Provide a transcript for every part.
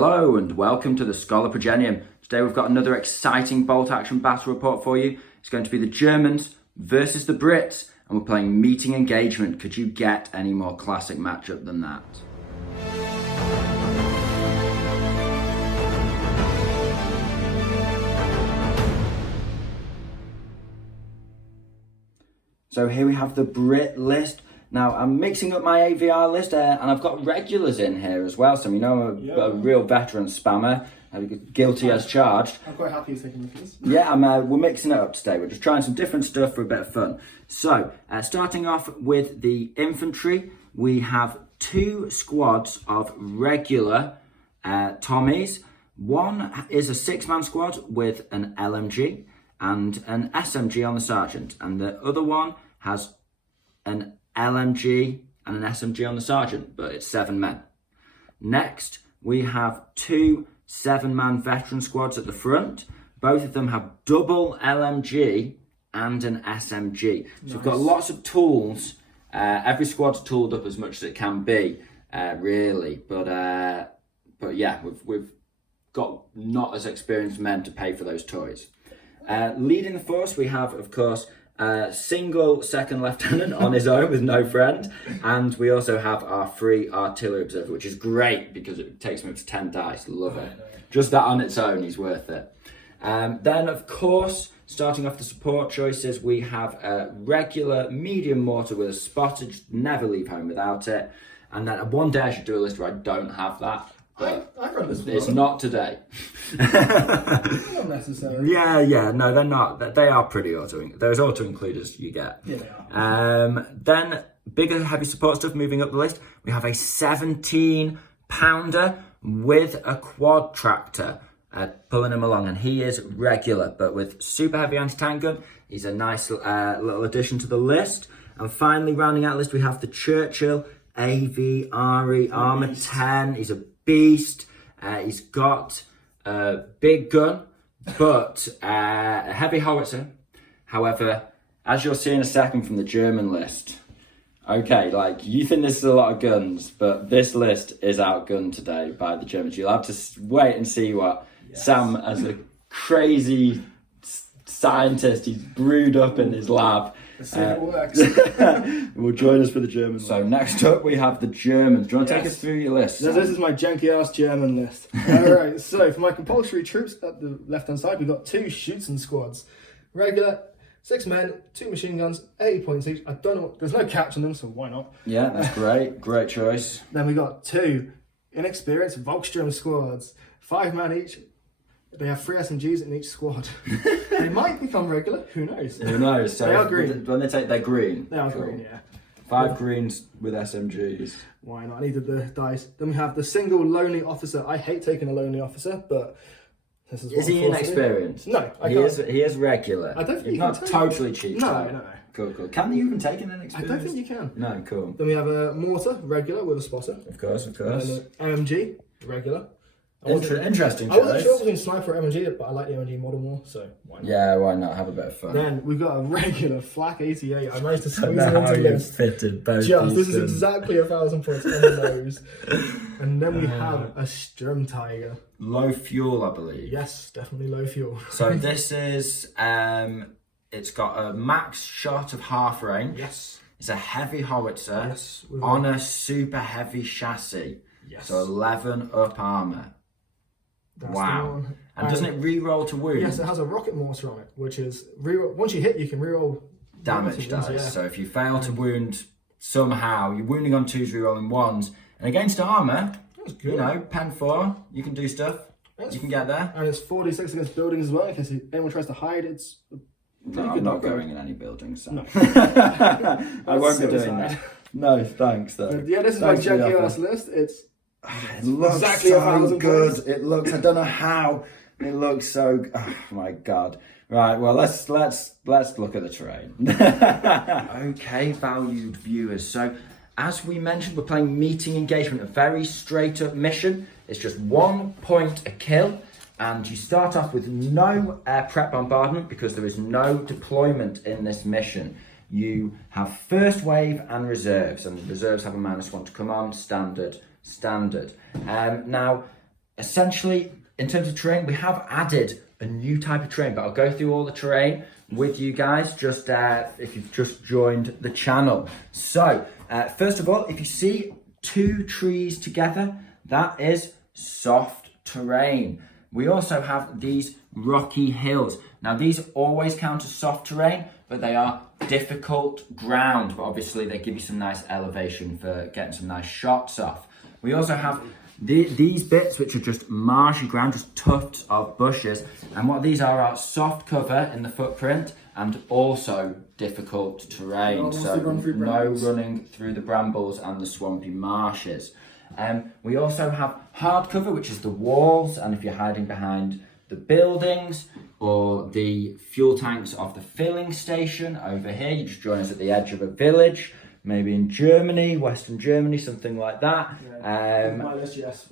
Hello and welcome to the Scholar Progenium. Today we've got another exciting bolt action battle report for you. It's going to be the Germans versus the Brits, and we're playing meeting engagement. Could you get any more classic matchup than that? So here we have the Brit list. Now, I'm mixing up my AVR list and I've got regulars in here as well. So, I'm a real veteran spammer, guilty as charged. I'm quite happy you're taking the piece. Yeah, we're mixing it up today. We're just trying some different stuff for a bit of fun. So, starting off with the infantry, we have two squads of regular Tommies. One is a 6-man squad with an LMG and an SMG on the sergeant. And the other one has an LMG and an SMG on the sergeant, but it's 7 men. Next, we have two 7-man veteran squads at the front. Both of them have double LMG and an SMG. So we've got lots of tools. Every squad's tooled up as much as it can be, really. But yeah, we've got not as experienced men to pay for those toys. Leading the force, we have, of course, single second lieutenant on his own with no friend, and we also have our free artillery observer, which is great because it takes me up to 10 dice. Love it. Just that on its own, he's worth it. Then, of course, starting off the support choices, we have a regular medium mortar with a spotter. Just never leave home without it. And then one day I should do a list where I don't have that. But I run this it's not today. Not necessary. Yeah, no, they're not. They are pretty they're as auto-include as you get. Yeah, they are. Then, bigger heavy support stuff, moving up the list, we have a 17-pounder with a quad tractor pulling him along, and he is regular, but with super heavy anti-tank gun. He's a nice little addition to the list. And finally, rounding out the list, we have the Churchill AV RE Armour 10. He's a beast. He's got a big gun, but a heavy howitzer. However, as you'll see in a second from the German list, okay, you think this is a lot of guns, but this list is outgunned today by the Germans. You'll have to wait and see what Sam, as a crazy scientist he's brewed up in his lab, will join us for the Germans. So next up we have the Germans. Do you want to take us through your list? So this is my janky ass German list. Alright, so for my compulsory troops at the left hand side, we've got two Schützen squads. Regular, 6 men, 2 machine guns, 80 points each. I don't know, there's no catch on them, so why not? Yeah, that's great. Great choice. Then we got 2 inexperienced Volkssturm squads, 5 men each. They have 3 SMGs in each squad. They might become regular, who knows? Who knows? So they are green. When they're green. They are green, yeah. 5 greens with SMGs. Why not? I needed the dice. Then we have the single lonely officer. I hate taking a lonely officer, but this is what Is he inexperienced? No, he is regular. I don't think he's you not can take totally cheap. No. Cool. Can you even take an inexperienced? I don't think you can. No, cool. Then we have a mortar, regular, with a spotter. Of course. And an MG, regular. Interesting I wasn't sure between sniper or MG, but I like the MG model more, so why not? Yeah, why not? Have a bit of fun. Then we've got a regular Flak 88. I managed to squeeze it into the list. Fitted both This is exactly 1,000 points on the nose. And then we have a Sturmtiger. Low fuel, I believe. Yes, definitely low fuel. So this is, it's got a max shot of half range. Yes. It's a heavy howitzer. Yes. On a super heavy chassis. Yes. So 11 up armour. That's wow. And doesn't it re-roll to wound? Yes, it has a rocket mortar on it, which is once you hit, you can re-roll damage dice. Yeah. So if you fail to wound somehow, you're wounding on 2s, re-rolling 1s, and against armour, pen 4, you can do stuff. You can get there. And it's 46 against buildings as well, in case anyone tries to hide. It's no, I'm not going in any buildings. So. No. I won't be doing that. No, thanks though. But yeah, this is my janky ass list. It looks exactly so good. points. It looks. I don't know how. It looks so. Oh my god. Right. Well, let's look at the terrain. Okay, valued viewers. So, as we mentioned, we're playing meeting engagement, a very straight up mission. It's just 1 point a kill, and you start off with no prep bombardment because there is no deployment in this mission. You have first wave and reserves, and the reserves have a -1 to come on. Standard. Now, essentially, in terms of terrain, we have added a new type of terrain, but I'll go through all the terrain with you guys just if you've just joined the channel. So, first of all, if you see 2 trees together, that is soft terrain. We also have these rocky hills. Now, these always count as soft terrain, but they are difficult ground, but obviously they give you some nice elevation for getting some nice shots off. We also have these bits, which are just marshy ground, just tufts of bushes, and what these are soft cover in the footprint and also difficult terrain, so no running through the brambles and the swampy marshes. We also have hard cover, which is the walls, and if you're hiding behind the buildings or the fuel tanks of the filling station over here, you just join us at the edge of a village, maybe in Germany, Western Germany, something like that. My list, yes.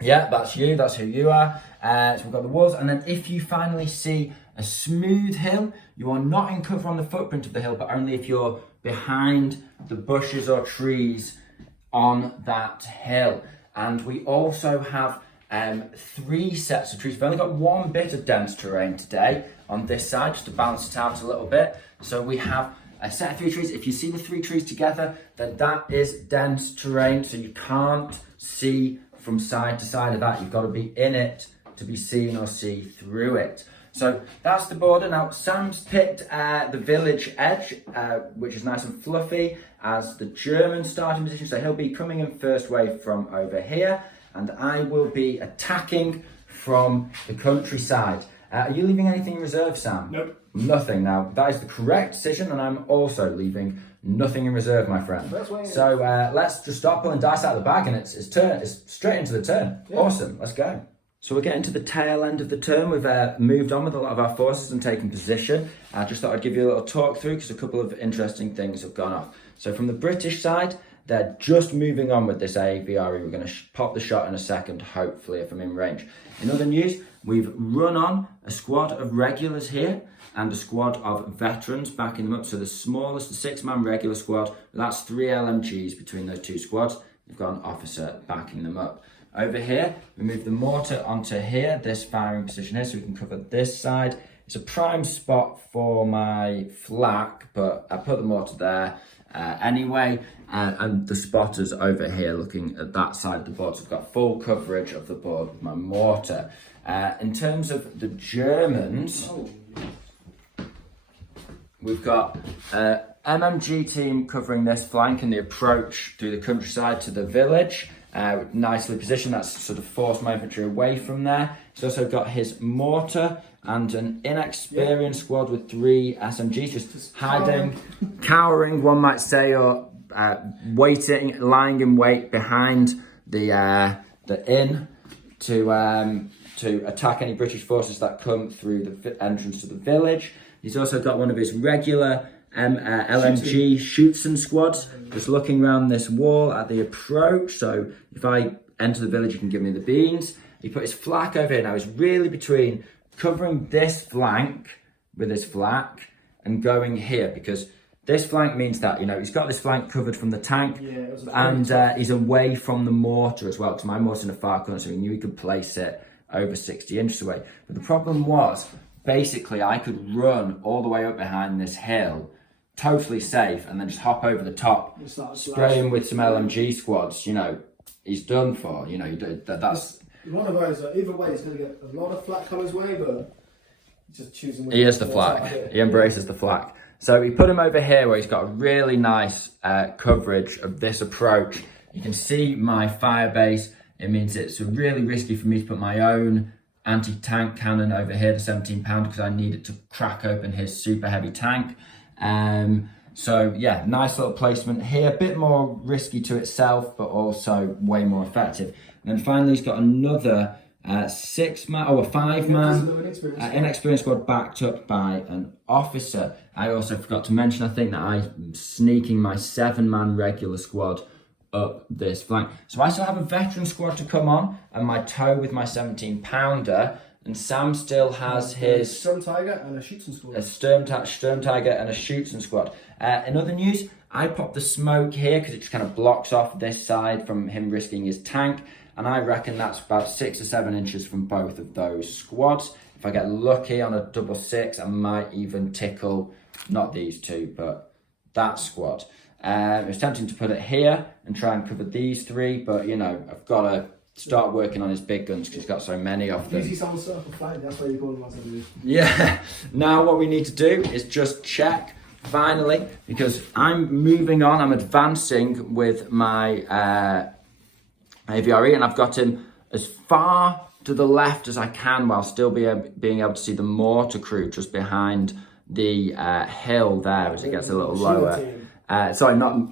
Yeah, that's you, that's who you are. So we've got the walls, and then if you finally see a smooth hill, you are not in cover on the footprint of the hill, but only if you're behind the bushes or trees on that hill. And we also have 3 sets of trees. We've only got 1 bit of dense terrain today on this side, just to balance it out a little bit. So we have a set of 3 trees. If you see the 3 trees together, then that is dense terrain, so you can't see from side to side of that. You've got to be in it to be seen or see through it. So that's the border. Now, Sam's picked the village edge, which is nice and fluffy, as the German starting position. So he'll be coming in first wave from over here, and I will be attacking from the countryside. Are you leaving anything in reserve, Sam? Nope. Nothing. Now, that is the correct decision, and I'm also leaving nothing in reserve, my friend. So let's just start pulling dice out of the bag, and it's straight into the turn. Yeah. Awesome. Let's go. So we're getting to the tail end of the turn. We've moved on with a lot of our forces and taken position. I just thought I'd give you a little talk through because a couple of interesting things have gone off. So from the British side, they're just moving on with this AVRE. We're going to pop the shot in a second, hopefully, if I'm in range. In other news, we've run on a squad of regulars here and a squad of veterans backing them up. So the smallest, the 6-man regular squad, that's 3 LMGs between those 2 squads. We've got an officer backing them up. Over here, we move the mortar onto here, this firing position here, so we can cover this side. It's a prime spot for my flak, but I put the mortar there anyway, and the spotters over here looking at that side of the board. So I've got full coverage of the board with my mortar. In terms of the Germans, we've got MMG team covering this flank and the approach through the countryside to the village. Nicely positioned, that's sort of forced my infantry away from there. He's also got his mortar and an inexperienced squad with 3 SMGs just hiding, cowering, one might say, or waiting, lying in wait behind the inn to attack any British forces that come through the entrance to the village. He's also got one of his regular LMG Schutzen squads just looking around this wall at the approach. So if I enter the village, you can give me the beans. He put his flak over here. Now he's really between covering this flank with his flak and going here, because this flank means that, you know, he's got this flank covered from the tank, and he's away from the mortar as well, because my mortar's in a far corner, so he knew he could place it over 60 inches away. But the problem was, basically, I could run all the way up behind this hill, totally safe, and then just hop over the top, spray him with some LMG squads. You know, he's done for. You know, that's one of those. Either way, he's going to get a lot of flak on his way, but just choosing. He is the flak. He embraces the flak. So we put him over here where he's got a really nice coverage of this approach. You can see my fire base. It means it's really risky for me to put my own anti-tank cannon over here, the 17-pounder, because I need it to crack open his super heavy tank. So yeah, nice little placement here, a bit more risky to itself, but also way more effective. And then finally, he's got another 5-man inexperienced squad backed up by an officer. I also forgot to mention, I think, that I'm sneaking my 7-man regular squad up this flank. So I still have a veteran squad to come on, and my tow with my 17-pounder. And Sam still has his Sturm Tiger and a Schutzen squad. A Sturm Tiger and a Schutzen squad. In other news, I popped the smoke here because it just kind of blocks off this side from him risking his tank. and I reckon that's about 6 or 7 inches from both of those squads. If I get lucky on a double 6, I might even tickle, not these two, but that squad. It was tempting to put it here and try and cover these 3, but you know, I've got to start working on his big guns because he's got so many of them. You see someone circle flag, that's why you call them as I believe. Yeah, now what we need to do is just check finally, because I'm moving on, I'm advancing with my AVRE, and I've got him as far to the left as I can while still being able to see the mortar crew just behind the hill there as it gets a little lower. Sorry, not,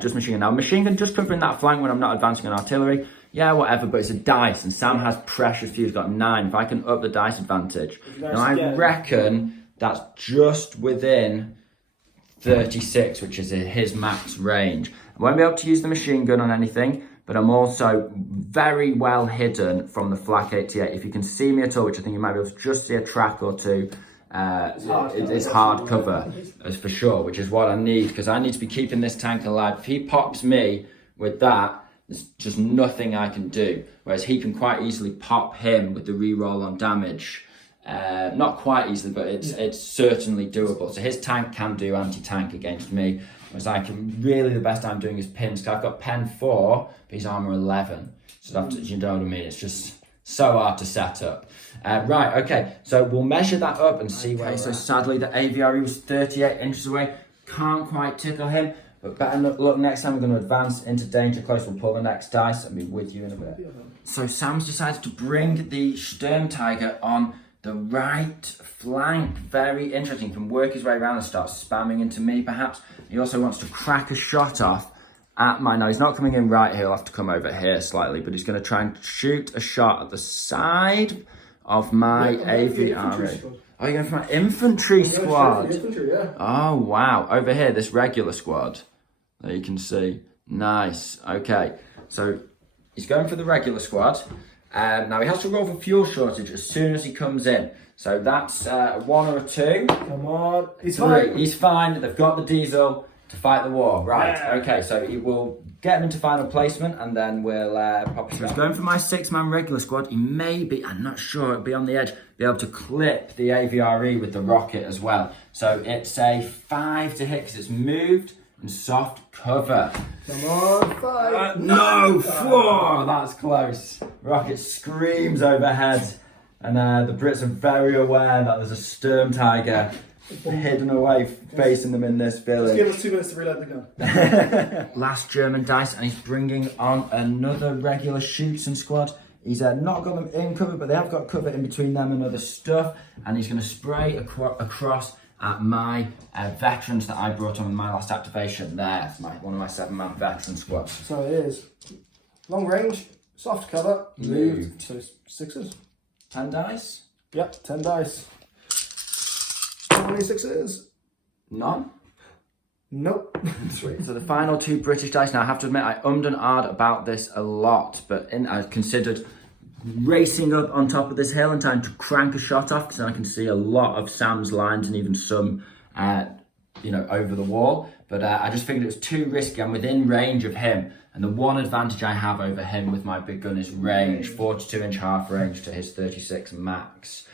just machine gun. Now, machine gun just covering that flank when I'm not advancing on artillery. Yeah, whatever, but it's a dice, and Sam has precious few, he's got 9. If I can up the dice advantage. Now, I reckon that's just within 36, which is his max range. I won't be able to use the machine gun on anything, but I'm also very well hidden from the Flak 88. If you can see me at all, which I think you might be able to just see a track or two, it's hard cover, as for sure, which is what I need, because I need to be keeping this tank alive. If he pops me with that, there's just nothing I can do, whereas he can quite easily pop him with the reroll on damage. Not quite easily, but it's certainly doable. So his tank can do anti-tank against me, whereas I can really, the best I'm doing is pins, because I've got pen 4, but he's armor 11. So that's, you know what I mean, it's just so hard to set up. Right, okay, so we'll measure that up and see where. So sadly the AVRE was 38 inches away, can't quite tickle him, but better look next time. We're going to advance into danger close. We'll pull the next dice and be with you in a bit. So Sam's decided to bring the Sturmtiger on the right flank. Very interesting. He can work his way around and start spamming into me perhaps. He also wants to crack a shot off at my, now he's not coming in right here, he'll have to come over here slightly, but he's going to try and shoot a shot at the side of my AVRE. Oh, you're going for my infantry squad? Infantry, yeah. Oh, wow. Over here, this regular squad. There you can see. Nice. Okay. So he's going for the regular squad. Now he has to roll for fuel shortage as soon as he comes in. So that's 1 or a 2. Come on. He's 3. fine. He's fine. They've got the diesel to fight the war. Right. Yeah. Okay. So he will get him into final placement and then we'll pop a shot. He's going for my 6-man regular squad. He may be, I'm not sure, it'll be on the edge, be able to clip the AVRE with the rocket as well. So it's a 5 to hit because it's moved and soft cover. Come on, 5. No, 4. That's close. Rocket screams overhead, and the Brits are very aware that there's a Sturmtiger hidden away facing them in this village. Just give us 2 minutes to reload the gun. Last German dice, and he's bringing on another regular Schützen squad. He's not got them in cover, but they have got cover in between them and other stuff, and he's going to spray across at my veterans that I brought on with my last activation. There, one of my 7-man veteran squads. So it is long range, soft cover, moved. So 6s. 10 dice? Yep, 10 dice. How many 6s? None. Nope. Sweet. So the final 2 British dice. Now I have to admit I ummed and ahed about this a lot, but I considered racing up on top of this hill and trying to crank a shot off, because then I can see a lot of Sam's lines and even some, over the wall. But I just figured it was too risky. I'm within range of him, and the one advantage I have over him with my big gun is range, 42-inch half range to his 36 max.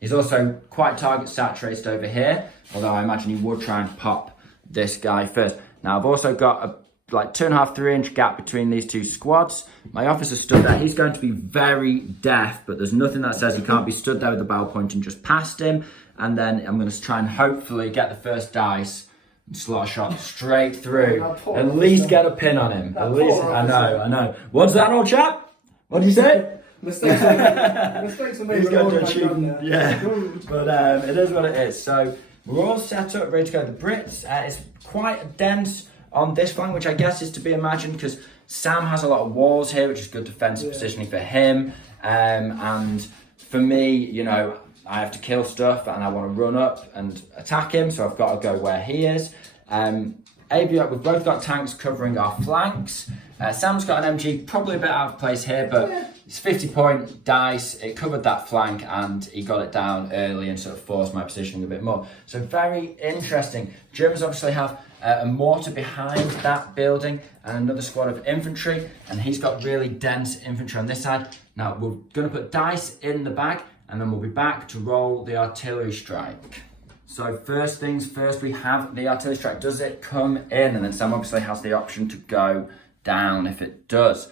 He's also quite target saturated over here, although I imagine he would try and pop this guy first. Now I've also got a 2.5, 3-inch gap between these 2 squads. My officer stood there. He's going to be very deaf, but there's nothing that says he can't be stood there with the barrel pointing just past him. And then I'm going to try and hopefully get the first dice and slot a shot straight through. At least get a pin on him. At least, I know. What's that, old chap? What did you say? Mistakes are made. He's going to achieve. Yeah, but it is what it is. So we're all set up, ready to go. The Brits, it's quite dense on this flank, which I guess is to be imagined because Sam has a lot of walls here, which is good defensive positioning for him. And for me, I have to kill stuff and I want to run up and attack him, so I've got to go where he is. We've both got tanks covering our flanks. Sam's got an MG, probably a bit out of place here, but It's 50-point dice. It covered that flank and he got it down early and sort of forced my positioning a bit more. So very interesting. Germans obviously have a mortar behind that building and another squad of infantry, and he's got really dense infantry on this side. Now we're going to put dice in the bag and then we'll be back to roll the artillery strike. So first things first, we have the artillery strike. Does it come in? And then Sam obviously has the option to go down if it does.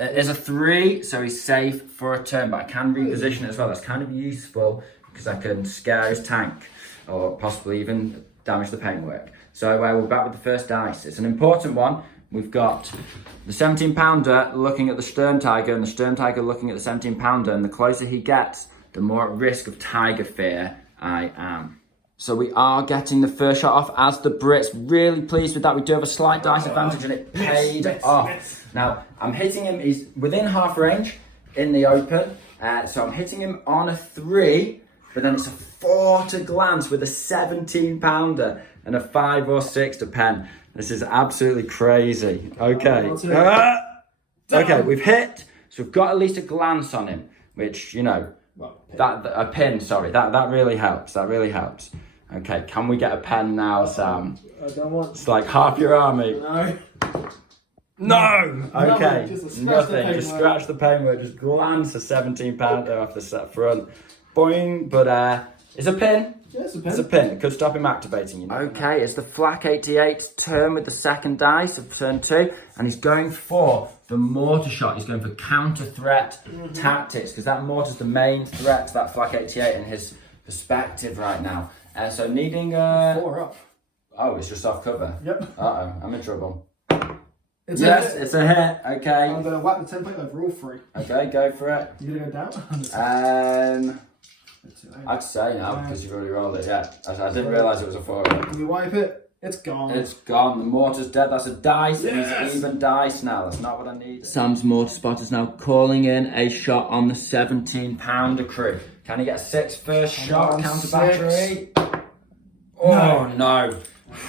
It is a 3, so he's safe for a turn, but I can reposition it as well. That's kind of useful because I can scare his tank or possibly even damage the paintwork. So we're back with the first dice. It's an important one. We've got the 17-pounder looking at the Sturm Tiger and the Sturm Tiger looking at the 17-pounder, and the closer he gets, the more at risk of Tiger fear I am. So we are getting the first shot off as the Brits. Really pleased with that. We do have a slight dice advantage and it paid off. Now, I'm hitting him, he's within half range in the open. So I'm hitting him on a 3, but then it's a 4 to glance with a 17-pounder and a 5 or 6 to pen. This is absolutely crazy. Okay. Okay, we've hit. So we've got at least a glance on him, which, you know, a pin, sorry, that really helps. That really helps. Okay, can we get a pen now, Sam? I don't want. It's like half your army. No! Okay, nothing. Just scratch the paintwork. Just glance a 17-pounder off the set front. Boing, but it's a pin. Yeah, it's a pin. It's a pin. It could stop him activating, you know. Okay, it's the Flak 88's turn with the second dice of turn 2, and he's going for the mortar shot. He's going for counter threat tactics, because that mortar's the main threat to that Flak 88 in his perspective right now. So needing 4 up. Oh, it's just off cover. Yep. Uh-oh, I'm in trouble. It's It's a hit. Okay. I'm going to whack the template over all 3. Okay, go for it. You going to go down? I'd say now, because you've already rolled it, yeah. I didn't realise it was a 4. Can we wipe it? It's gone. It's gone. The mortar's dead. That's a dice. Yes. And he's even dice now. That's not what I need. Sam's mortar spotter's now calling in a shot on the 17-pounder crew. Can he get a 6 first shot? Counter battery. Oh no.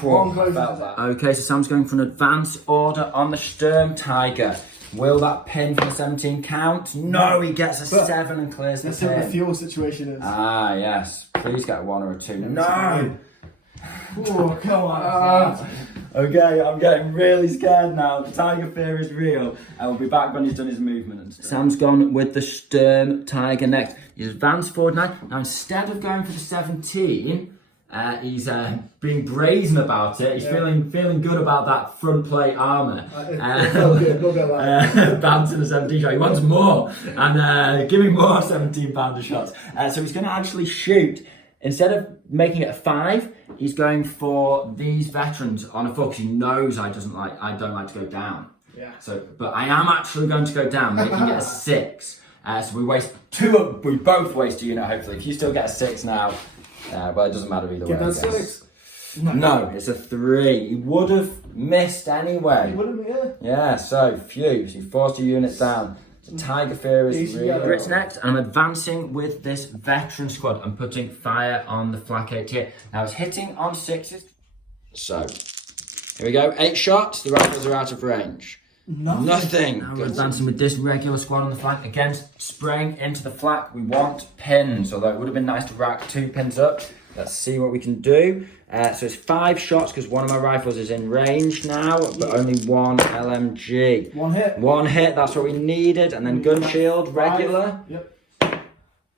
Okay, so Sam's going for an advance order on the Sturm Tiger. Will that pin for the 17 count? No, he gets a 7 and clears the Let's see what the pin. fuel situation is. Ah, yes. Please get a 1 or a 2. No! Oh, come on. Okay, I'm getting really scared now. The Tiger fear is real. I will be back when he's done his movement and stuff. Sam's gone with the Sturm Tiger next. He's advanced forward now. Now, instead of going for the 17, he's being brazen about it. He's feeling good about that front plate armour. Bouncing a 17 shot. He wants more. And give me more 17-pounder shots. So he's going to actually shoot. Instead of making it a 5, he's going for these veterans on a 4 because he knows I don't like to go down. Yeah. So, but I am actually going to go down, making it a 6. So we waste 2. We both waste a unit. Hopefully, if you still get a 6 now, well, it doesn't matter either way. Get that 6. No, it's a 3. He would have missed anyway. He would have, yeah. Yeah. So phew. So you forced your units down. Tiger fear is real. Brits next, and I'm advancing with this veteran squad. I'm putting fire on the Flak 88. Now it's hitting on 6s. So here we go. 8 shots. The rifles are out of range. Nothing. Now we're advancing with this regular squad on the flank. Again, spraying into the flak. We want pins, although it would have been nice to rack 2 pins up. Let's see what we can do. So it's 5 shots because one of my rifles is in range now, but only 1 LMG. 1 hit. 1 hit, that's what we needed. And then gun shield, regular. Yep.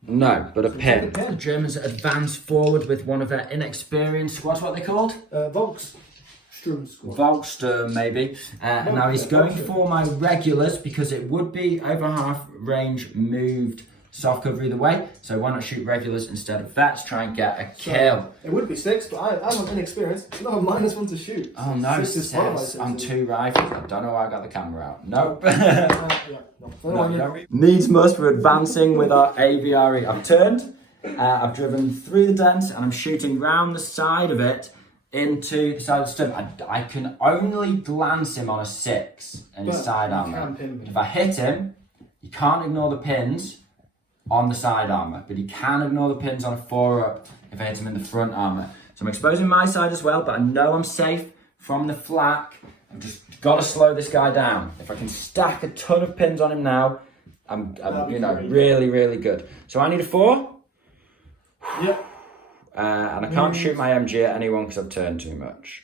No, but a pin. The Germans advance forward with one of their inexperienced squads. What are they called? Volkssturm, maybe. And now he's going for my regulars because it would be over half range moved soft cover either way. So why not shoot regulars instead of vets? Try and get a kill. It would be 6, but I'm inexperienced. No, -1 to shoot. Oh no, 6 on 2 rifles. I don't know why I got the camera out. Nope. No. Needs must for advancing with our AVRE. I've turned, I've driven through the dent, and I'm shooting round the side of it into the side of the stump. I can only glance him on a 6 in his side armour. If I hit him, you can't ignore the pins on the side armour, but he can ignore the pins on a 4 up if I hit him in the front armour. So I'm exposing my side as well, but I know I'm safe from the flak. I've just got to slow this guy down. If I can stack a ton of pins on him now, I'm That'd you be know, great. really, really good. So I need a 4. Yep. And I can't shoot my MG at anyone because I've turned too much.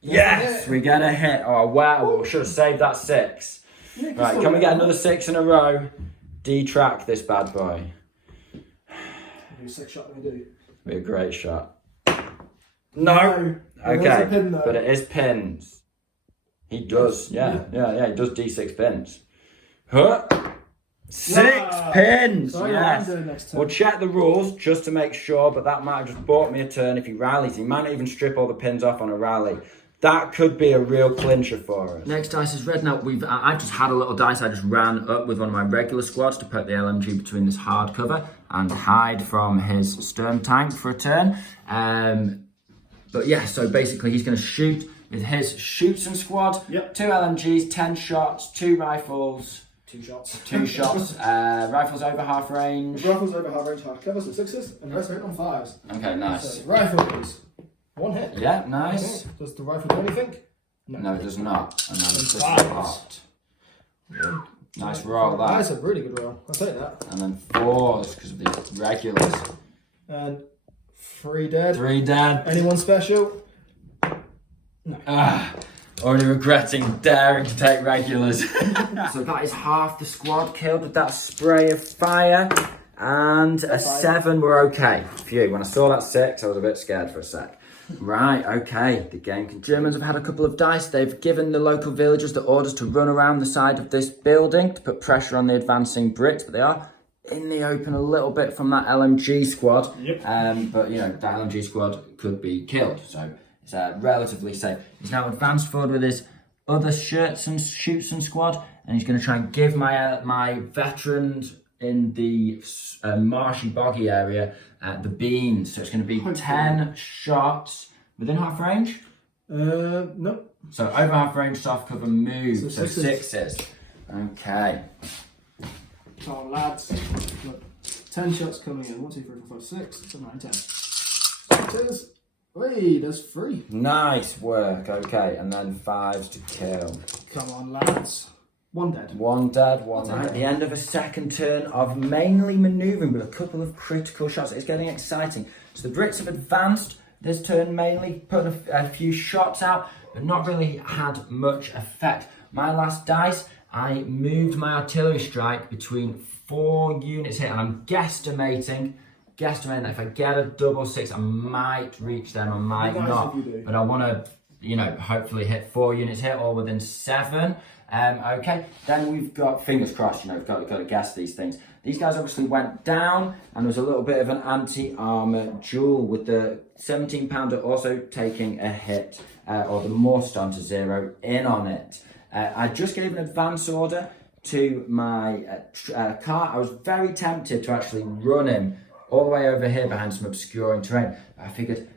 Yes, we get a hit. Oh, wow, we should have saved that 6. Yeah, Right, can we get another 6 in a row? D-track this bad boy. Do 6 shot, we do. Be a great shot. No. It is Okay, a pin, though. but it is pins. He does, yeah, he does D6 pins. Huh? 6 Yeah. pins, So I know what I'm yes. doing next turn. We'll check the rules just to make sure, but that might have just bought me a turn if he rallies. He might not even strip all the pins off on a rally. That could be a real clincher for us. Next dice is red. Now, I just had a little dice. I just ran up with one of my regular squads to put the LMG between this hard cover and hide from his stern tank for a turn. But yeah, so basically he's going to shoot with his shoots and squad. Yep. 2 LMGs, 10 shots, 2 rifles. 2 shots. 2 shots. Rifles over half range. Rifles over half range hard cover, so 6s, and the rest are hit on 5s. Okay, nice. So rifles, 1 hit. Yeah, nice. Okay. Does the rifle do anything? No, it does not. And then this is fives. hot. Nice roll that. That's a really good roll. I'll take that. And then 4s because of the regulars. And 3 dead. 3 dead. Anyone special? Already regretting daring to take regulars. So that is half the squad killed with that spray of fire. And a 7, we're okay. Phew, when I saw that 6, I was a bit scared for a sec. Right, okay, the game. Germans have had a couple of dice. They've given the local villagers the orders to run around the side of this building to put pressure on the advancing Brits, but they are in the open a little bit from that LMG squad. Yep. But, you know, that LMG squad could be killed, so it's relatively safe. He's now advanced forward with his other shoots and squad, and he's going to try and give my veterans in the marshy, boggy area the beans. So it's going to be 10 shots within half range. No. So over half range, soft cover, move. So sixes. 6s. Okay. Come on, lads. Look, 10 shots coming in. 1, 2, 3, 4, 5, 6, 7, 8, 10. 6s. Wait, there's 3. Nice work. Okay, and then 5s to kill. Come on, lads. 1 dead. 1 dead, 1 dead. At the end of a second turn of mainly manoeuvring with a couple of critical shots. It's getting exciting. So the Brits have advanced this turn mainly, put a few shots out, but not really had much effect. My last dice, I moved my artillery strike between 4 units here, and I'm guesstimating that if I get a double 6, I might reach them, I might Nice not. if you do. But I want to, you know, hopefully hit 4 units here, all within 7. Okay, then we've got, fingers crossed, you know, we've got to guess these things. These guys obviously went down, and there was a little bit of an anti-armour duel with the 17-pounder also taking a hit, or the Morse starting to zero in on it. I just gave an advance order to my car. I was very tempted to actually run him all the way over here behind some obscuring terrain. I figured,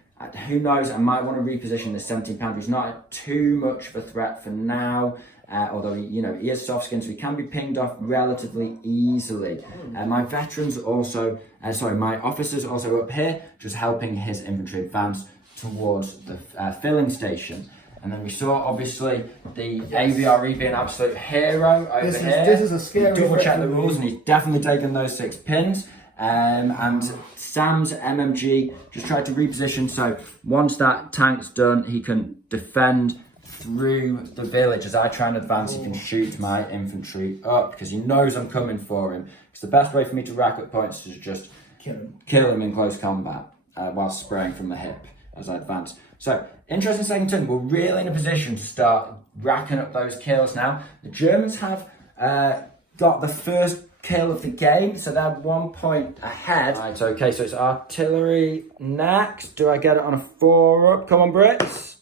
who knows, I might want to reposition the 17-pounder. He's not too much of a threat for now. Although he is soft skinned, so he can be pinged off relatively easily. My veterans also, my officers also up here, just helping his infantry advance towards the filling station. And then we saw, obviously, the AVRE being an absolute hero over here. This is a scary Double check the threat. rules, and he's definitely taken those 6 pins. And Sam's MMG just tried to reposition, so once that tank's done, he can defend through the village. As I try and advance, he can shoot my infantry up because he knows I'm coming for him. It's the best way for me to rack up points is just kill him in close combat while spraying from the hip as I advance. So, interesting second turn. We're really in a position to start racking up those kills now. The Germans have got the first kill of the game, so they're 1 point ahead. Right, okay, so it's artillery next. Do I get it on a 4 up? Come on, Brits.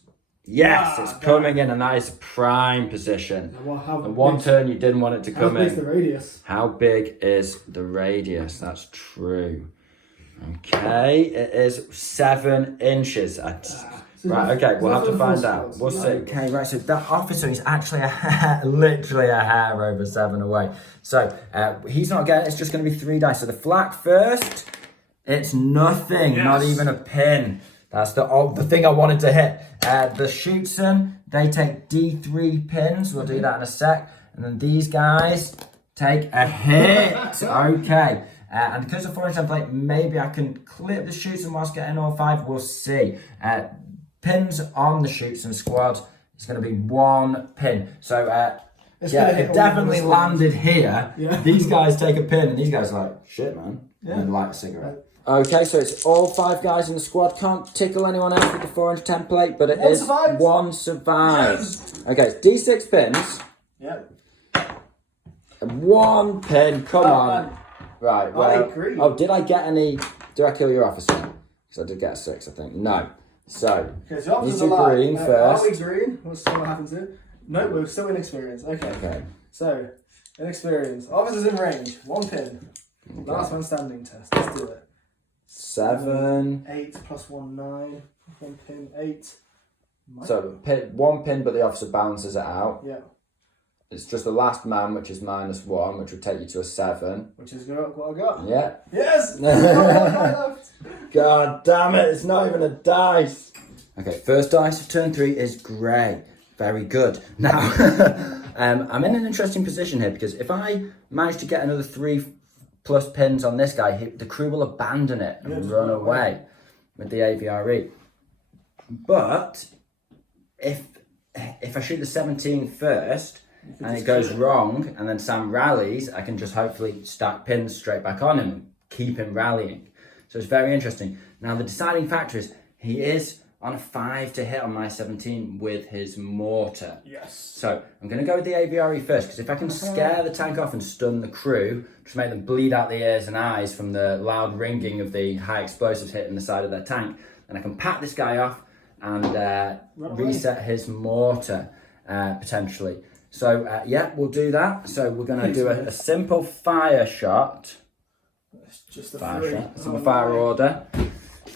Yes, it's coming in, and that is prime position. The one turn you didn't want it to come in. How big is the radius? How big is the radius? That's true. Okay, it is 7 inches. Right, okay, we'll have to find out. We'll see. Okay, right, so that officer is actually literally a hair over 7 away. So he's not getting, it's just going to be 3 dice. So the flak first, it's nothing, not even a pin. That's the thing I wanted to hit. The Schutzen, they take D3 pins. We'll do that in a sec. And then these guys take a hit. Okay. And because of 4-inch template, maybe I can clip the shoots and whilst getting all 5. We'll see. Pins on the shoots and squad. It's going to be 1 pin. So, it definitely landed here. Yeah. These guys take a pin and these guys are like, shit, man. Yeah. And light a cigarette. Okay, so it's all 5 guys in the squad. Can't tickle anyone else with the 4-inch template, but one survives. Yes. Okay, it's D6 pins. Yeah. And 1 pin. Come on. Right. Well, I agree. Oh, did I get any? Did I kill your officer? Because I did get a 6, I think. No. So, Okay, so need officers to alive. green Are first. we green? Let's see what happens here. No, we're still inexperienced. Okay. Okay. So, inexperienced. Officers in range. 1 pin. Last man standing test. Let's do it. 7. 8 plus 1, 9. 1 pin, 8. So, 1 pin, but the officer balances it out. Yeah. It's just the last man, which is -1, which would take you to a 7. Which is what I got. Yeah. Yes! God damn it, it's not even a dice. Okay, first dice of turn 3 is grey. Very good. Now, I'm in an interesting position here because if I manage to get another 3+ pins on this guy, the crew will abandon it and run away with the AVRE. But if I shoot the 17 first and it goes wrong and then Sam rallies, I can just hopefully stack pins straight back on him and keep him rallying. So it's very interesting. Now the deciding factor is he is on a 5 to hit on my 17 with his mortar. Yes. So I'm going to go with the AVRE first because if I can scare the tank off and stun the crew, just make them bleed out the ears and eyes from the loud ringing of the high explosives hitting the side of their tank, then I can pat this guy off and reset his mortar potentially. So yeah, we'll do that. So we're going to do a simple fire shot. It's just a Fire 3. shot. Simple fire order.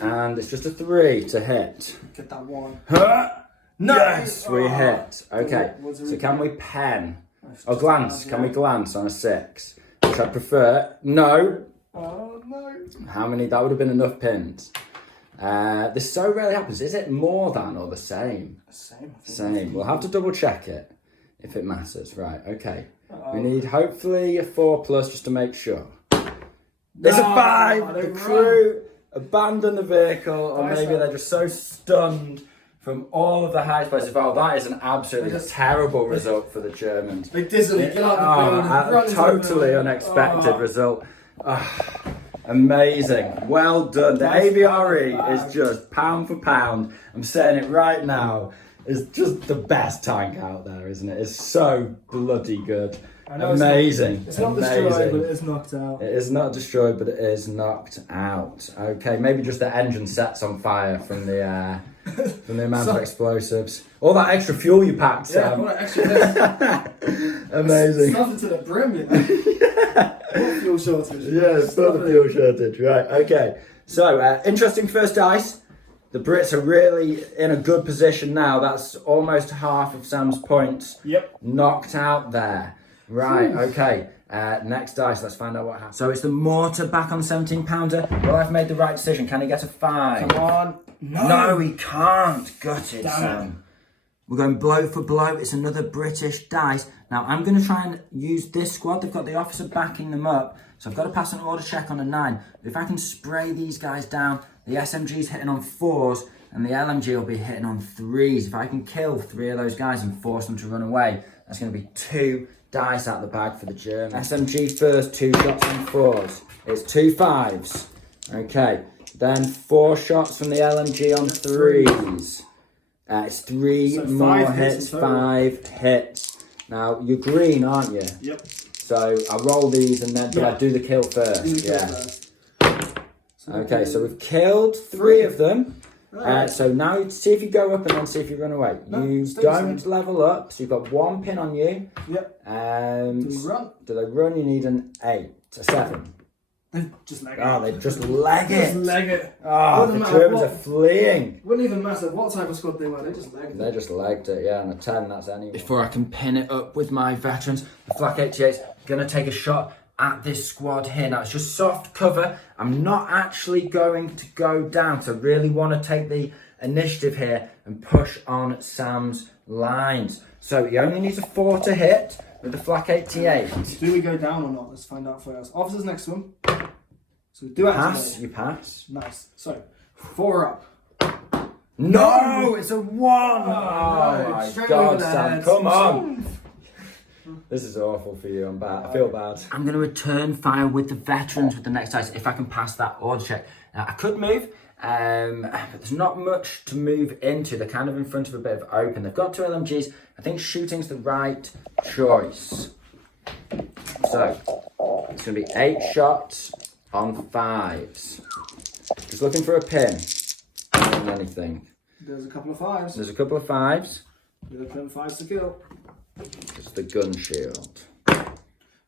And it's just a 3 to hit. Get that 1. Yes, we hit. Okay, so can we pen? Oh, glance. Can we glance on a 6? Which I prefer. No. Oh, no. How many? That would have been enough pins. This so rarely happens. Is it more than or the same? Same. Same. We'll have to double check it if it matters. Right, okay. We need hopefully a 4+ just to make sure. It's a 5! The crew abandon the vehicle, or maybe they're just so stunned from all of the high explosives. Oh, that is an absolutely terrible result for the Germans. They dizzily get out of the building. run A into totally the- unexpected result. Amazing. Well done. The AVRE is just pound for pound. I'm saying it right now. It's just the best tank out there, isn't it? It's so bloody good. I know Amazing. It's not destroyed, but it is knocked out. It is not destroyed, but it is knocked out. Okay, maybe just the engine sets on fire from the amount of explosives. All that extra fuel you packed, Yeah, Sam. what actually Amazing. Stuffed it to the brim, you know. What fuel shortage? Yeah, it's not the fuel shortage, right? Okay. So, interesting first dice. The Brits are really in a good position now. That's almost half of Sam's points. Yep. Knocked out there. Right, okay. Next dice, let's find out what happens. So it's the mortar back on the 17 pounder. Well, I've made the right decision. Can he get a 5? Come on. No, he can't. Gutted, Damn Sam. We're going blow for blow. It's another British dice. Now, I'm going to try and use this squad. They've got the officer backing them up. So I've got to pass an order check on a 9. If I can spray these guys down, the SMG's hitting on 4s and the LMG will be hitting on 3s. If I can kill 3 of those guys and force them to run away, that's going to be 2 dice out the bag for the Germans. SMG first, 2 shots on 4s. It's 2 5s. Okay. Then 4 shots from the LMG on 3s. It's 3 So more 5 hits hits, in total. 5 hits. Now, you're green, aren't you? Yep. So I roll these and then do I do the kill first? Do the kill Yeah. first. Okay, so we've killed 3 of them. Alright. So now see if you go up and then see if you run away. No, You stay the don't same. level up, so you've got 1 pin on you. Yep. Do we run? Do they run? You need an 8, a 7. Just leg it. Oh, they just leg Just it. leg it. Oh, Wouldn't the matter Germans what- are fleeing. Wouldn't even matter what type of squad they were, they just legged They it. just legged it, yeah, and a 10, that's anyone. Before I can pin it up with my veterans, the Flak 88's going to take a shot at this squad here. Now, it's just soft cover. I'm not actually going to go down, so I really want to take the initiative here and push on Sam's lines. So he only needs a 4 to hit. with the flak 88. Do we go down or not? Let's find out first. Officers next to him. So we do Pass, activate. you pass. Nice. So 4 up. No, it's a 1. no, Oh my straight God, over the Sam, head. come on. This is awful for you. I'm bad. I feel bad. I'm going to return fire with the veterans with the next dice if I can pass that order check. Now, I could move, but there's not much to move into. They're kind of in front of a bit of open. They've got 2 LMGs. I think shooting's the right choice. So, it's going to be 8 shots on 5s. Just looking for a pin. Not on anything. There's a couple of 5s. There's a couple of 5s. We're looking for 5s to kill. It's the gun shield.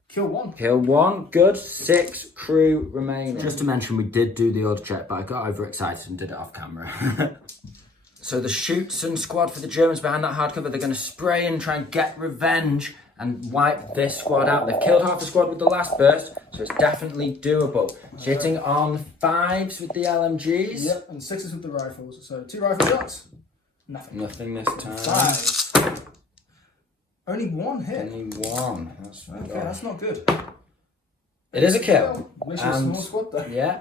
Kill 1. Kill 1, good. 6 crew remaining. Just to mention, we did do the order check, but I got overexcited and did it off camera. So the Schutzen squad for the Germans behind that hardcover, they're going to spray and try and get revenge and wipe this squad out. They've killed half the squad with the last burst, so it's definitely doable. Hitting on 5s with the LMGs. Yep, and 6s with the rifles. So 2 rifle shots. Nothing. Nothing this time. 5s. Only 1 hit. Only 1. That's Okay, that's not good. It is a kill. At least you're a small squad though. Yeah.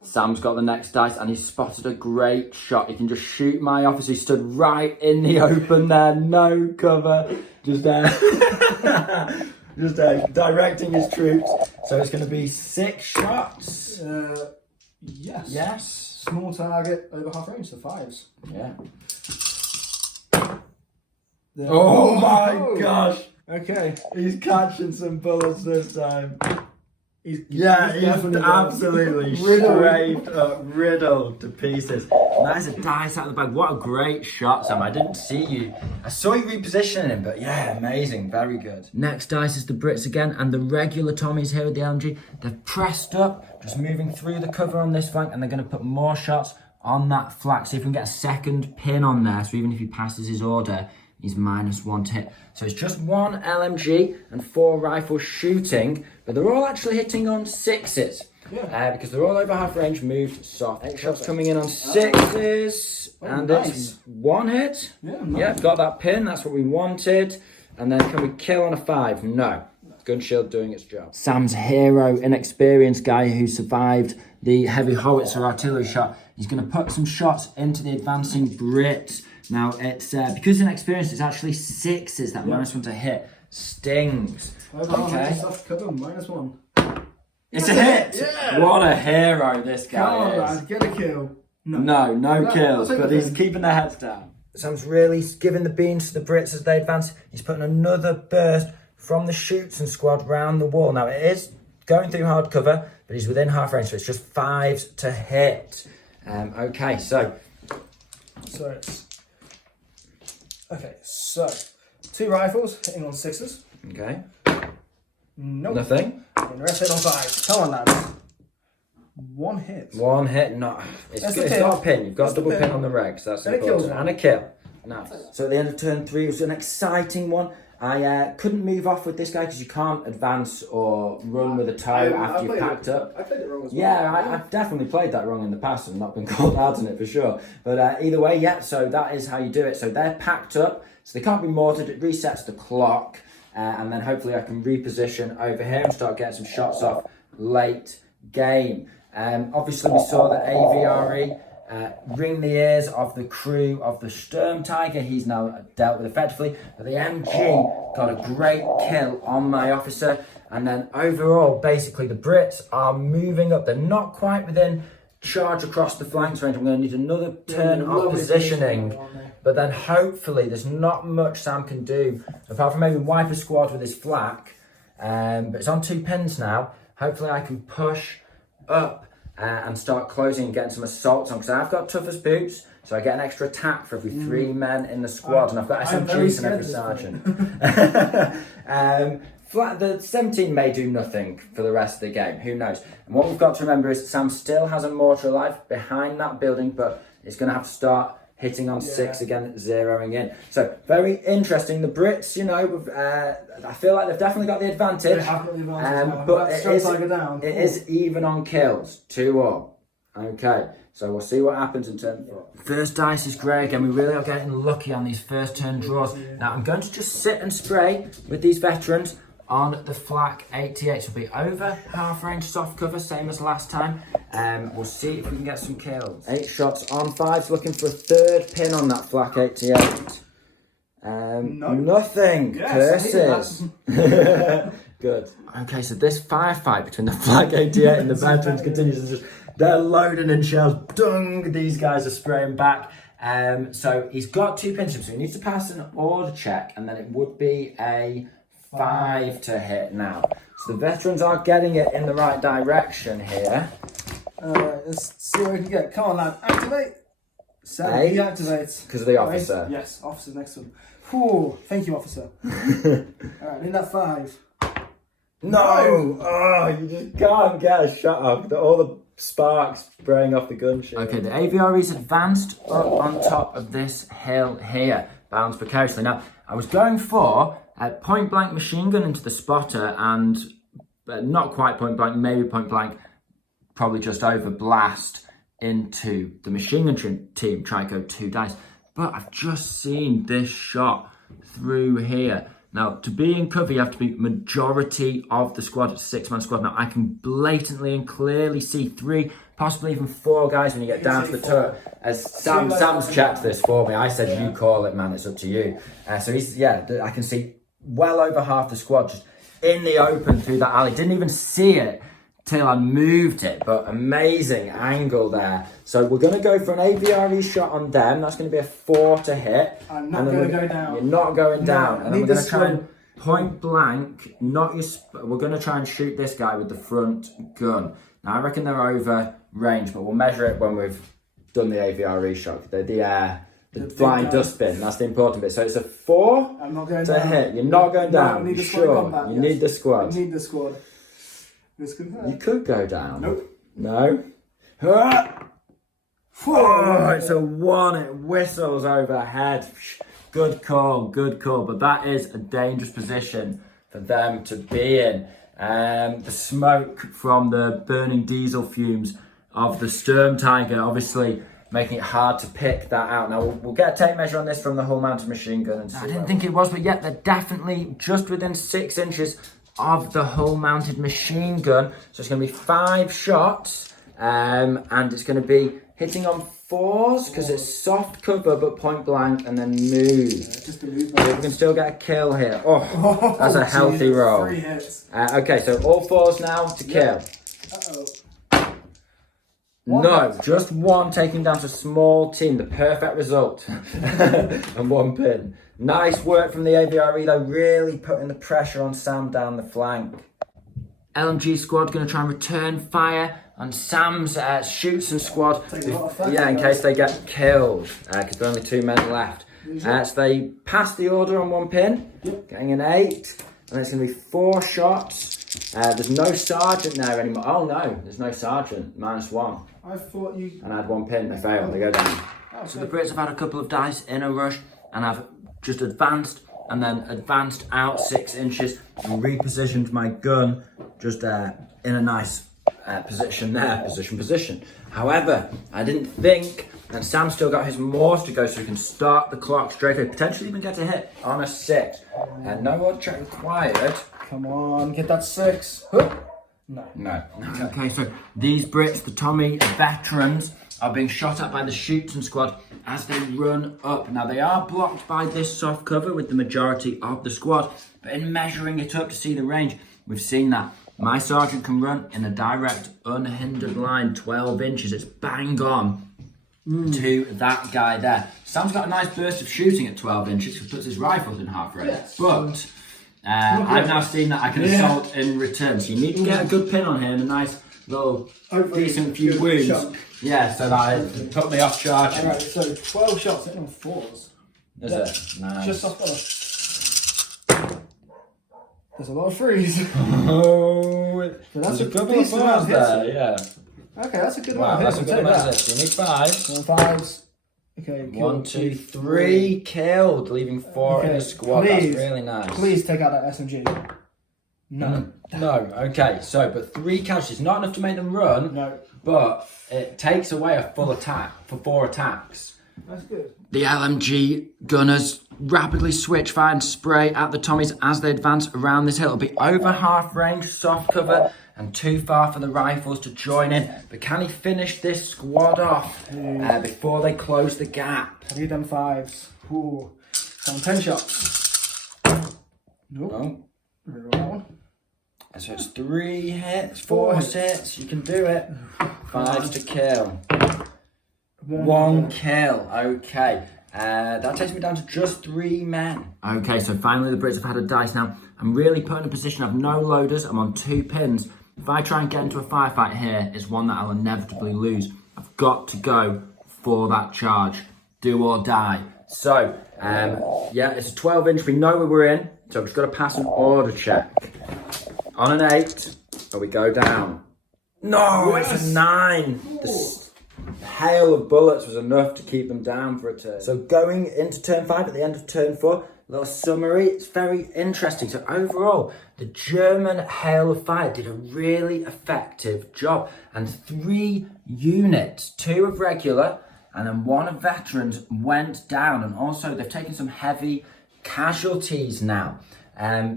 Sam's got the next dice and he's spotted a great shot. He can just shoot my officer. He stood right in the open there, no cover. Just directing his troops. So it's going to be 6 shots. Yes. Yes. Small target, over half range, so 5s. Yeah. There. Oh my gosh. Okay. He's catching some bullets this time. He's absolutely definitely riddled to pieces. Nice a dice out of the bag. What a great shot, Sam. I didn't see you. I saw you repositioning him, but yeah, amazing. Very good. Next dice is the Brits again, and the regular Tommies here with the LMG. They've pressed up, just moving through the cover on this flank, and they're going to put more shots on that flak. See if we can get a second pin on there. So even if he passes his order, he's -1 to hit. So it's just 1 LMG and 4 rifles shooting, but they're all actually hitting on 6s. Yeah. Because they're all over half range, moved soft. 8 shots coming in on 6s, and nice. it's 1 hit. Yeah, nice. Yeah, got that pin, that's what we wanted. And then can we kill on a 5? No. Gun shield doing its job. Sam's hero, inexperienced guy who survived the heavy howitzer artillery shot. He's going to put some shots into the advancing Brits. Now, it's because inexperienced, it's actually 6s that -1 to hit. Stings. Over half range, Okay. soft cover, -1. It's a hit! Yeah. What a hero this guy Come on, is. lad, get a kill. No kills, I'll take but the he's pin. keeping their heads down. Sam's really giving the beans to the Brits as they advance. He's putting another burst from the Schutzen squad round the wall. Now, it is going through hard cover, but he's within half range, so it's just 5s to hit. Okay, so So it's... Okay, so 2 rifles hitting on 6s. okay, Nope. nothing. And the rest hit on 5s. Come on, lads. 1 hit. 1 hit, no. It's That's good. the It's pin. got a pin. You've got That's a double the pin pin. on the regs. That's And a important. kill's one. And a kill. Nice. So at the end of turn 3, it was an exciting one. I couldn't move off with this guy because you can't advance or run with a toe after you've packed up. I played it wrong as well. Yeah, I've definitely played that wrong in the past and not been called out on it for sure. But either way, yeah, so that is how you do it. So they're packed up, so they can't be mortared. It resets the clock. And then hopefully I can reposition over here and start getting some shots off late game. Obviously, we saw the AVRE ring the ears of the crew of the Sturm Tiger. He's now dealt with effectively. But the MG got a great kill on my officer. And then overall, basically, the Brits are moving up. They're not quite within charge across the flanks range. I'm going to need another turn of positioning. But then hopefully there's not much Sam can do apart from maybe wipe a squad with his flak. But it's on 2 pins now. Hopefully I can push up and start closing and getting some assaults on, because I've got toughest boots, so I get an extra attack for every 3 men in the squad, and I've got SMGs in every sergeant. The 17 may do nothing for the rest of the game, who knows. And what we've got to remember is Sam still has a mortar alive behind that building, but it's going to have to start hitting on 6 again, zeroing in. So, very interesting. The Brits, you know, I feel like they've definitely got the advantage. They have got the advantage now. But That's Sturm Tiger down. it is even on kills, 2-all. Okay, So we'll see what happens in turn 4. First dice is Greg, and we really are getting lucky on these first turn draws. Now I'm going to just sit and spray with these veterans on the flak 88. So we'll be over half range soft cover, same as last time. We'll see if we can get some kills. 8 shots on 5s, looking for a 3rd pin on that flak 88. No. Nothing. Yes, Curses. Good. Okay, so this firefight between the flag 88 and the veterans continues. It's just, they're loading in shells. Dung! These guys are spraying back. So he's got 2 pins, so he needs to pass an order check, and then it would be a 5 to hit now. So the veterans are getting it in the right direction here. Alright, let's see what we can get. Come on, lad. Activate. 7. 8. He activates. Because of the officer. Yes, officer next one. Whew, thank you, officer. Alright, in that 5. No! Oh, you just can't get a shot off. All the sparks spraying off the gun shield. Okay, the AVRE's advanced up on top of this hill here, bounds precariously. Now, I was going for a point blank machine gun into the spotter, and not quite point blank, maybe point blank, probably just over blast into the machine gun team, Trico 2 dice. But I've just seen this shot through here. Now, to be in cover, you have to be majority of the squad. It's a 6-man squad. Now, I can blatantly and clearly see 3, possibly even 4 guys when you get down to the turret. As Sam's checked this for me. I said, you call it, man. It's up to you. So he's, I can see well over half the squad just in the open through that alley. Didn't even see it till I moved it, but amazing angle there. So we're going to go for an AVRE shot on them. That's going to be a 4 to hit. I'm not going to go down. You're not going down. No, and then we're going to try and point blank, we're going to try and shoot this guy with the front gun. Now I reckon they're over range, but we'll measure it when we've done the AVRE shot. The flying dustbin, that's the important bit. So it's a 4 I'm not going to down. hit. You're not going down. Need the sure. Combat, you need the squad. I need the squad. This could hurt. You could go down. Nope. No. Oh, it's a 1. It whistles overhead. Good call, good call. But that is a dangerous position for them to be in. The smoke from the burning diesel fumes of the Sturm Tiger, obviously making it hard to pick that out. Now, we'll get a tape measure on this from the hull-mounted machine gun. And I didn't think it was, but yet they're definitely just within 6 inches of the hull-mounted machine gun. So it's going to be 5 shots, and it's going to be hitting on 4s because it's soft cover but point blank, and then move. Just a move. So we can still get a kill here. Oh, that's a healthy roll. 3 hits. Okay, so all 4s now to kill. Uh-oh. No, just 1 taking down to a small team, the perfect result. And 1 pin. Nice work from the AVRE though, really putting the pressure on Sam down the flank. LMG squad going to try and return fire on Sam's shoots and squad. In case they get killed, because there are only 2 men left. So they pass the order on 1 pin, getting an 8, and it's going to be 4 shots. There's no sergeant there anymore. Oh no, there's no sergeant. -1. I thought you... And I had 1 pin, they fail, they go down. Okay. So the Brits have had a couple of dice in a rush, and I've just advanced, and then advanced out 6 inches, and repositioned my gun just in a nice position there, position. However, I didn't think, and Sam's still got his morse to go, so we can start the clock straight away, potentially even get a hit on a 6. And no order check required. Come on, get that 6. No. Okay, so these Brits, the Tommy veterans, are being shot at by the Shoots squad as they run up. Now, they are blocked by this soft cover with the majority of the squad, but in measuring it up to see the range, we've seen that my sergeant can run in a direct, unhindered line, 12 inches. It's bang on to that guy there. Sam's got a nice burst of shooting at 12 inches, who puts his rifles in half range, but... I've now seen that I can assault in return, so you need to get a good pin on here and a nice little decent few wounds. Shot. Yeah, so that it put me off charging. Alright, so 12 shots hitting on 4s. Is it? Nice. Just off color. There's a lot of 3s. Oh, So that's a couple of decent amount bars of hits. there, yeah. Okay, that's a good Wow, amount that's of a hits. good amount of hits. You need 5. 5s. Okay, 1, 2, 3 killed, leaving 4 in the squad. Please, That's really nice. Please take out that SMG. No. No, okay, so, but 3 casualties, not enough to make them run. No. but it takes away a full attack for 4 attacks. That's good. The LMG gunners rapidly switch fire and spray at the Tommies as they advance around this hill. It'll be over half range, soft cover, and too far for the rifles to join in. But can he finish this squad off before they close the gap? I need them 5s. Ooh. So 10 shots. Nope. No. Reroll that one. So it's 3 hits, 4 hits. You can do it. 5 to kill. 1 kill. Okay. That takes me down to just 3 men. Okay, so finally the Brits have had a dice now. I'm really put in a position. I've no loaders. I'm on 2 pins. If I try and get into a firefight here, it's one that I'll inevitably lose. I've got to go for that charge. Do or die. So, yeah, it's a 12-inch. We know where we're in. So I've just got to pass an order check. On an 8, but we go down. No, Yes. it's a 9. The hail of bullets was enough to keep them down for a turn. So going into turn 5 at the end of turn 4, a little summary, it's very interesting. So overall, the German hail of fire did a really effective job. And 3 units, 2 of regular and then 1 of veterans went down. And also they've taken some heavy casualties now.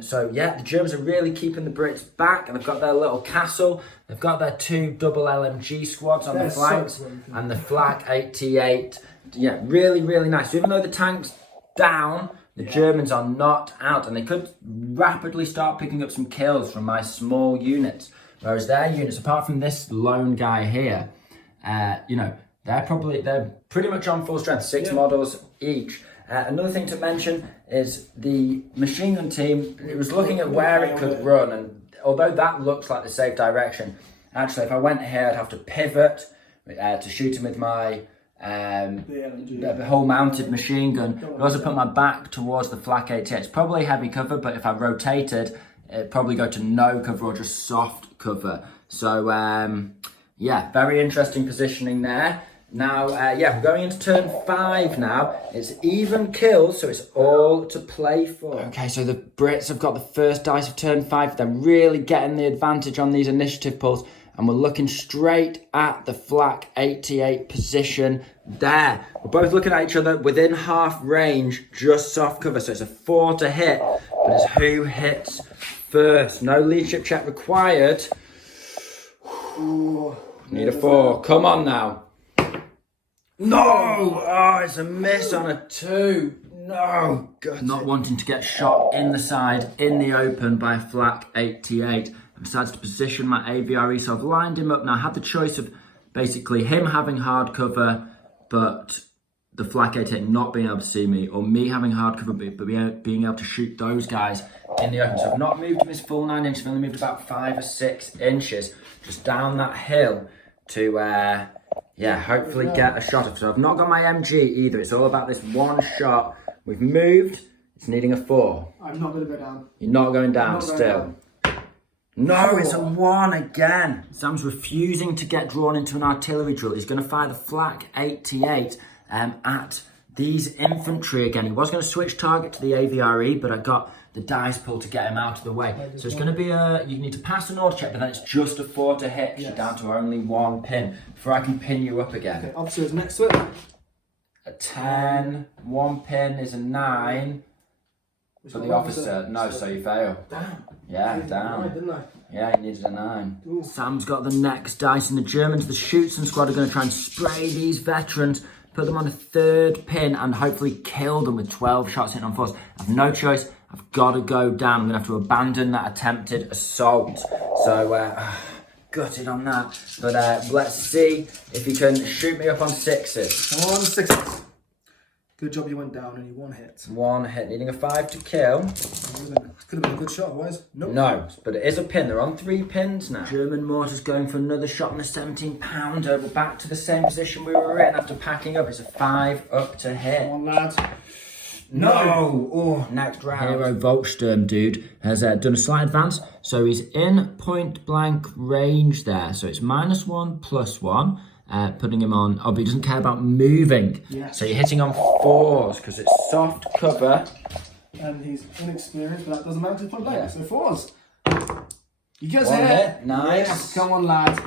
So yeah, the Germans are really keeping the Brits back, and they've got their little castle. They've got their 2 double LMG squads on the flanks and the Flak 88. Yeah, really, really nice. So even though the tank's down, the Germans are not out, and they could rapidly start picking up some kills from my small units. Whereas their units, apart from this lone guy here, you know, they're pretty much on full strength, 6 models each. Another thing to mention is the machine gun team. It was looking at where it could run, and although that looks like the safe direction, actually if I went here I'd have to pivot to shoot him with my the whole mounted machine gun. I'd also put my back towards the Flak 88. It's probably heavy cover, but if I rotated, it'd probably go to no cover or just soft cover. So yeah, very interesting positioning there. Now, yeah, we're going into turn 5 now. It's even kills, so it's all to play for. Okay, so the Brits have got the first dice of turn 5. They're really getting the advantage on these initiative pulls. And we're looking straight at the Flak 88 position there. We're both looking at each other within half range, just soft cover. So it's a 4 to hit, but it's who hits first. No leadership check required. Ooh, Need a 4. Come on now. No! Oh, it's a miss on a 2. No! Not wanting to get shot in the side, in the open by Flak 88. I decided to position my AVRE, so I've lined him up. Now I had the choice of basically him having hard cover, but the Flak 88 not being able to see me, or me having hard cover, but being able to shoot those guys in the open. So I've not moved him his full 9 inches, I've only moved about 5 or 6 inches, just down that hill to, yeah, hopefully get a shot off. So I've not got my MG either. It's all about this one shot. We've moved. It's needing a 4. I'm not going to go down. You're not going down Not going still. down. No, it's a 1 again. Sam's refusing to get drawn into an artillery drill. He's going to fire the Flak 88 at these infantry again. He was going to switch target to the AVRE, but I got the dice pull to get him out of the way. So it's going to be you need to pass an order check, but then it's just a 4 to hit. You're down to only 1 pin before I can pin you up again. Okay, officer is next to it. A 10, 1 pin is a 9. For the officer, no, so you fail. Damn. Yeah, Right, down. didn't I? Yeah, he needed a 9. Ooh. Sam's got the next dice, and the Germans, the Schutzen squad, are going to try and spray these veterans, put them on a 3rd pin, and hopefully kill them with 12 shots hitting on 4s. I've no choice. I've got to go down. I'm going to have to abandon that attempted assault. So, gutted on that. But let's see if he can shoot me up on 6s. I'm on 6s. Good job you went down and you 1 hit. 1 hit, needing a 5 to kill. Could have been a good shot otherwise. Nope. No, but it is a pin. They're on 3 pins now. German mortars going for another shot on the 17-pounder. We're back to the same position we were in after packing up. It's a 5 up to hit. Come on, lad. No! Oh, next round. Hero Volksturm dude has done a slight advance. So he's in point blank range there. So it's -1, +1. Putting him on, but he doesn't care about moving. Yes. So you're hitting on 4s because it's soft cover. And he's inexperienced, but that doesn't matter to point blank. Yeah. So 4s. You get 1 it. hit, nice. Yes, come on, lad.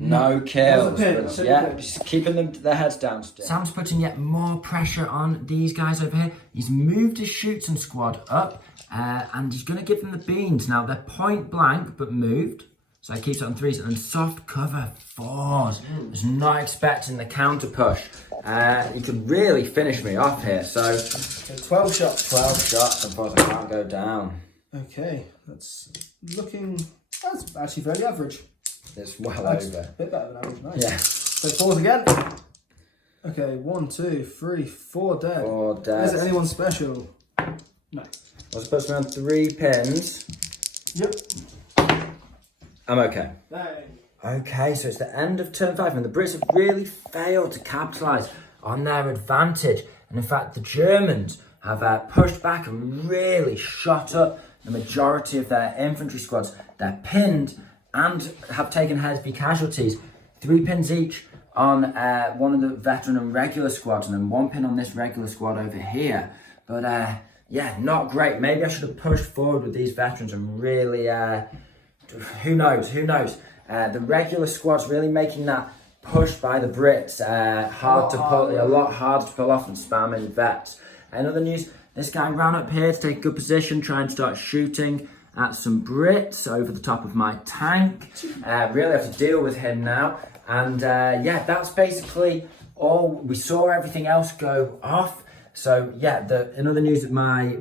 No kills. Pin. But yeah, just keeping their heads down still. Sam's putting yet more pressure on these guys over here. He's moved his shooting squad up and he's going to give them the beans. Now, they're point blank but moved. So he keeps it on 3s and soft cover 4s. I was not expecting the counter push. He could really finish me off here. So 12 shots. 12 shots, unfortunately I can't go down. Okay, that's actually fairly average. It's well That's over. a bit better than average, nice. Yeah. So 4s again. Okay, 1, 2, 3, 4 dead. 4 dead. Is it anyone special? No. I was supposed to be on 3 pins. Yep. I'm okay. Hey. Okay, so it's the end of turn 5 and the Brits have really failed to capitalise on their advantage. And in fact, the Germans have pushed back and really shot up the majority of their infantry squads. They're pinned and have taken heavy casualties. 3 pins each on one of the veteran and regular squads, and then 1 pin on this regular squad over here. But yeah, not great. Maybe I should have pushed forward with these veterans and really... who knows? The regular squad's really making that push by the Brits a lot harder to pull off than spamming vets. In other news, this guy ran up here to take a good position, try and start shooting at some Brits over the top of my tank. Really have to deal with him now. And yeah, that's basically all. We saw everything else go off. So yeah, in other news, my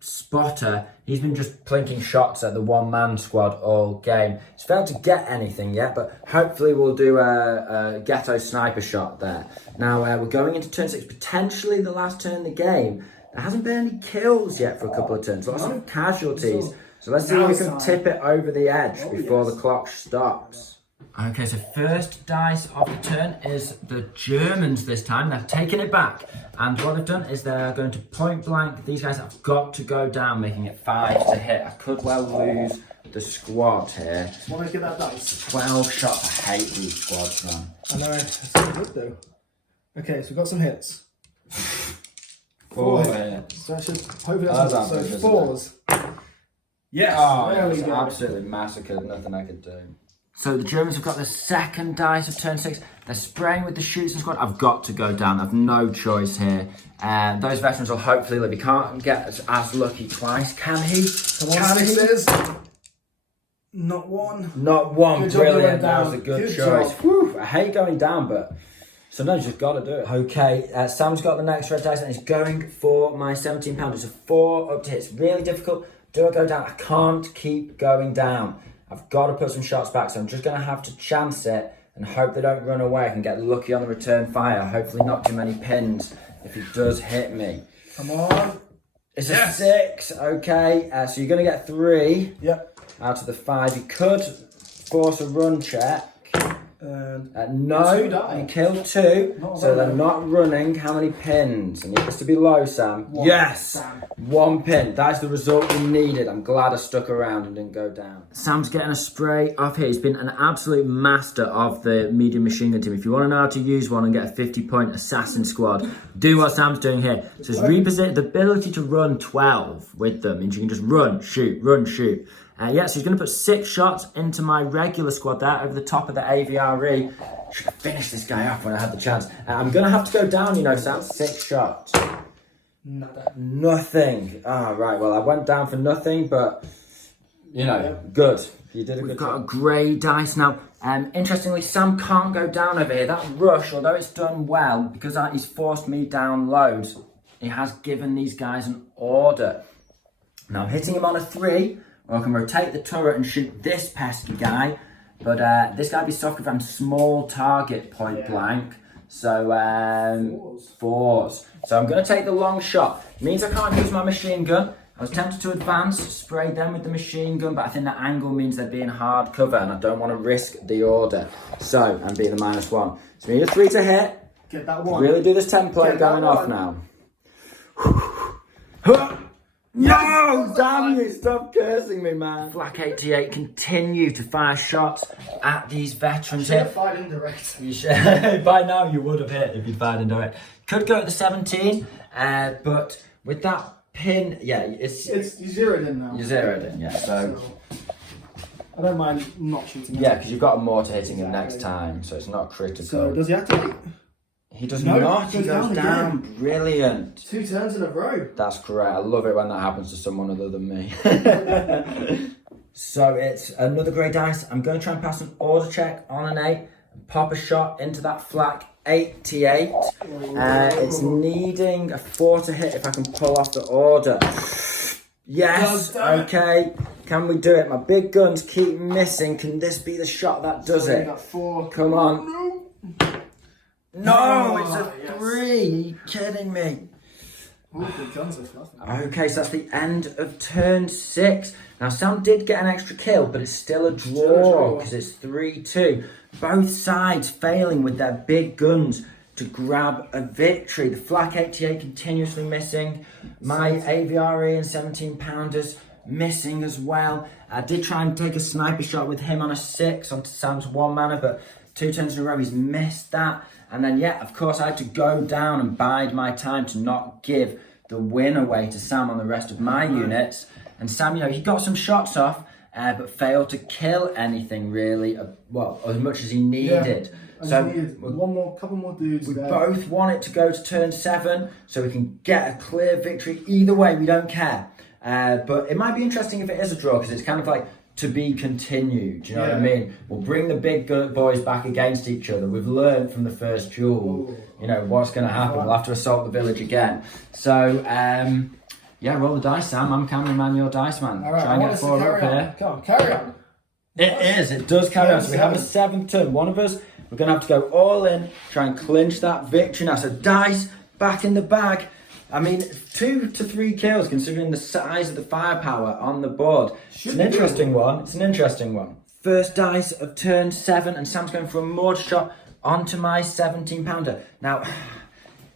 spotter, he's been just plinking shots at the 1-man squad all game. He's failed to get anything yet, but hopefully we'll do a ghetto sniper shot there. Now we're going into turn 6, potentially the last turn of the game. There hasn't been any kills yet for a couple of turns, lots of casualties. So let's see if we can tip it over the edge before the clock stops. Okay, so first dice of the turn is the Germans this time. They've taken it back. And what they've done is they're going to point blank. These guys have got to go down, making it 5 to hit. I could well lose the squad here. Want to get that dice? 12 shots. I hate these squads, man. I know, it's so good though. Okay, so we've got some hits. 4 hits. So I should hopefully That's that's so ambitious, 4s. Yes, Oh, there it we was go. absolutely massacred. Nothing I could do. So the Germans have got the second dice of turn 6. They're spraying with the shooting squad. I've got to go down. I've no choice here. Those veterans will hopefully live. He can't get as lucky twice, can he? Come on, Can he? sixes. Not one. Not one. Good job you Brilliant. went That down. was a good Good choice. job. Whew, I hate going down, but sometimes you've got to do it. Okay, Sam's got the next red dice and he's going for my £17. It's a 4 up to hit. It's really difficult. Do I go down? I can't keep going down. I've got to put some shots back, so I'm just going to have to chance it and hope they don't run away. I can get lucky on the return fire. Hopefully not too many pins if he does hit me. Come on. It's a 6. Okay, so you're going to get 3 Yep. out of the 5. You could force a run check. And No, 2 die. you killed 2, Not so they're really. not running. How many pins? And it has to be low, Sam. 1, Yes! Sam. 1 pin. That's the result we needed. I'm glad I stuck around and didn't go down. Sam's getting a spray off here. He's been an absolute master of the medium machine gun team. If you want to know how to use one and get a 50-point assassin squad, do what Sam's doing here. So it's reposition. The ability to run 12 with them means you can just run, shoot, run, shoot. Yeah, so he's going to put 6 shots into my regular squad there over the top of the AVRE. Should have finished this guy off when I had the chance. I'm going to have to go down, you know, Sam. 6 shots. Nada. Nothing. Right, well, I went down for nothing, but, you know, good. You did a good job. We've got a grey dice now. Interestingly, Sam can't go down over here. That rush, although it's done well, because he's forced me down loads, he has given these guys an order. Now, I'm hitting him on a 3. Or I can rotate the turret and shoot this pesky guy. But this guy be soft if I'm small target point blank. So 4s. So I'm going to take the long shot. It means I can't use my machine gun. I was tempted to advance, spray them with the machine gun, but I think that angle means they're being hard cover and I don't want to risk the order. So I'm being the -1. So we need a 3 to hit. Get that 1. Really do this template Get going that off 1. now. No! Damn you! Stop cursing me, man. Flak 88 continue to fire shots at these veterans Should here. have fired indirect. You should, by now you would have hit if you'd fired into it. Could go at the 17, but with that pin, yeah, It's you zeroed in now. you zeroed in, yeah. So I don't mind not shooting him. Yeah, because you've got more to hitting him next Exactly. time, so it's not critical. So does he activate? He does No, not. he He goes goes down down. Brilliant. 2 turns in a row. That's great. I love it when that happens to someone other than me. So it's another grey dice. I'm going to try and pass an order check on an 8 and pop a shot into that flak 88. It's needing a 4 to hit if I can pull off the order. Yes, okay. Can we do it? My big guns keep missing. Can this be the shot that does So you it? got 4. Come on. No, it's a yes. 3. Are you kidding me? Ooh, good guns with nothing. Okay, so that's the end of turn 6. Now, Sam did get an extra kill, but it's still a draw because it's 3-2. Both sides failing with their big guns to grab a victory. The Flak 88 continuously missing. My AVRE and 17 pounders missing as well. I did try and take a sniper shot with him on a 6 onto Sam's 1 mana, but 2 turns in a row he's missed that. And then, yeah, of course, I had to go down and bide my time to not give the win away to Sam on the rest of my units. And Sam, you know, he got some shots off, but failed to kill anything really, well, as much as he needed. I So needed couple more dudes. we there. both want it to go to turn 7 so we can get a clear victory. Either way, we don't care. But it might be interesting if it is a draw because it's kind of like to be continued. Do you know what I mean? We'll bring the big boys back against each other. We've learned from the first duel, you know, what's going to happen. We'll have to assault the village again. So, yeah, roll the dice, Sam. I'm cameraman, you're dice man. All right, Try and get 4 up here. Come on, carry on. It does carry on. So we have a 7th turn. One of us, we're going to have to go all in, try and clinch that victory now. So dice back in the bag. I mean, 2 to 3 kills considering the size of the firepower on the board. It's an interesting one. It's an interesting one. First dice of turn 7 and Sam's going for a mortar shot onto my 17 pounder. Now,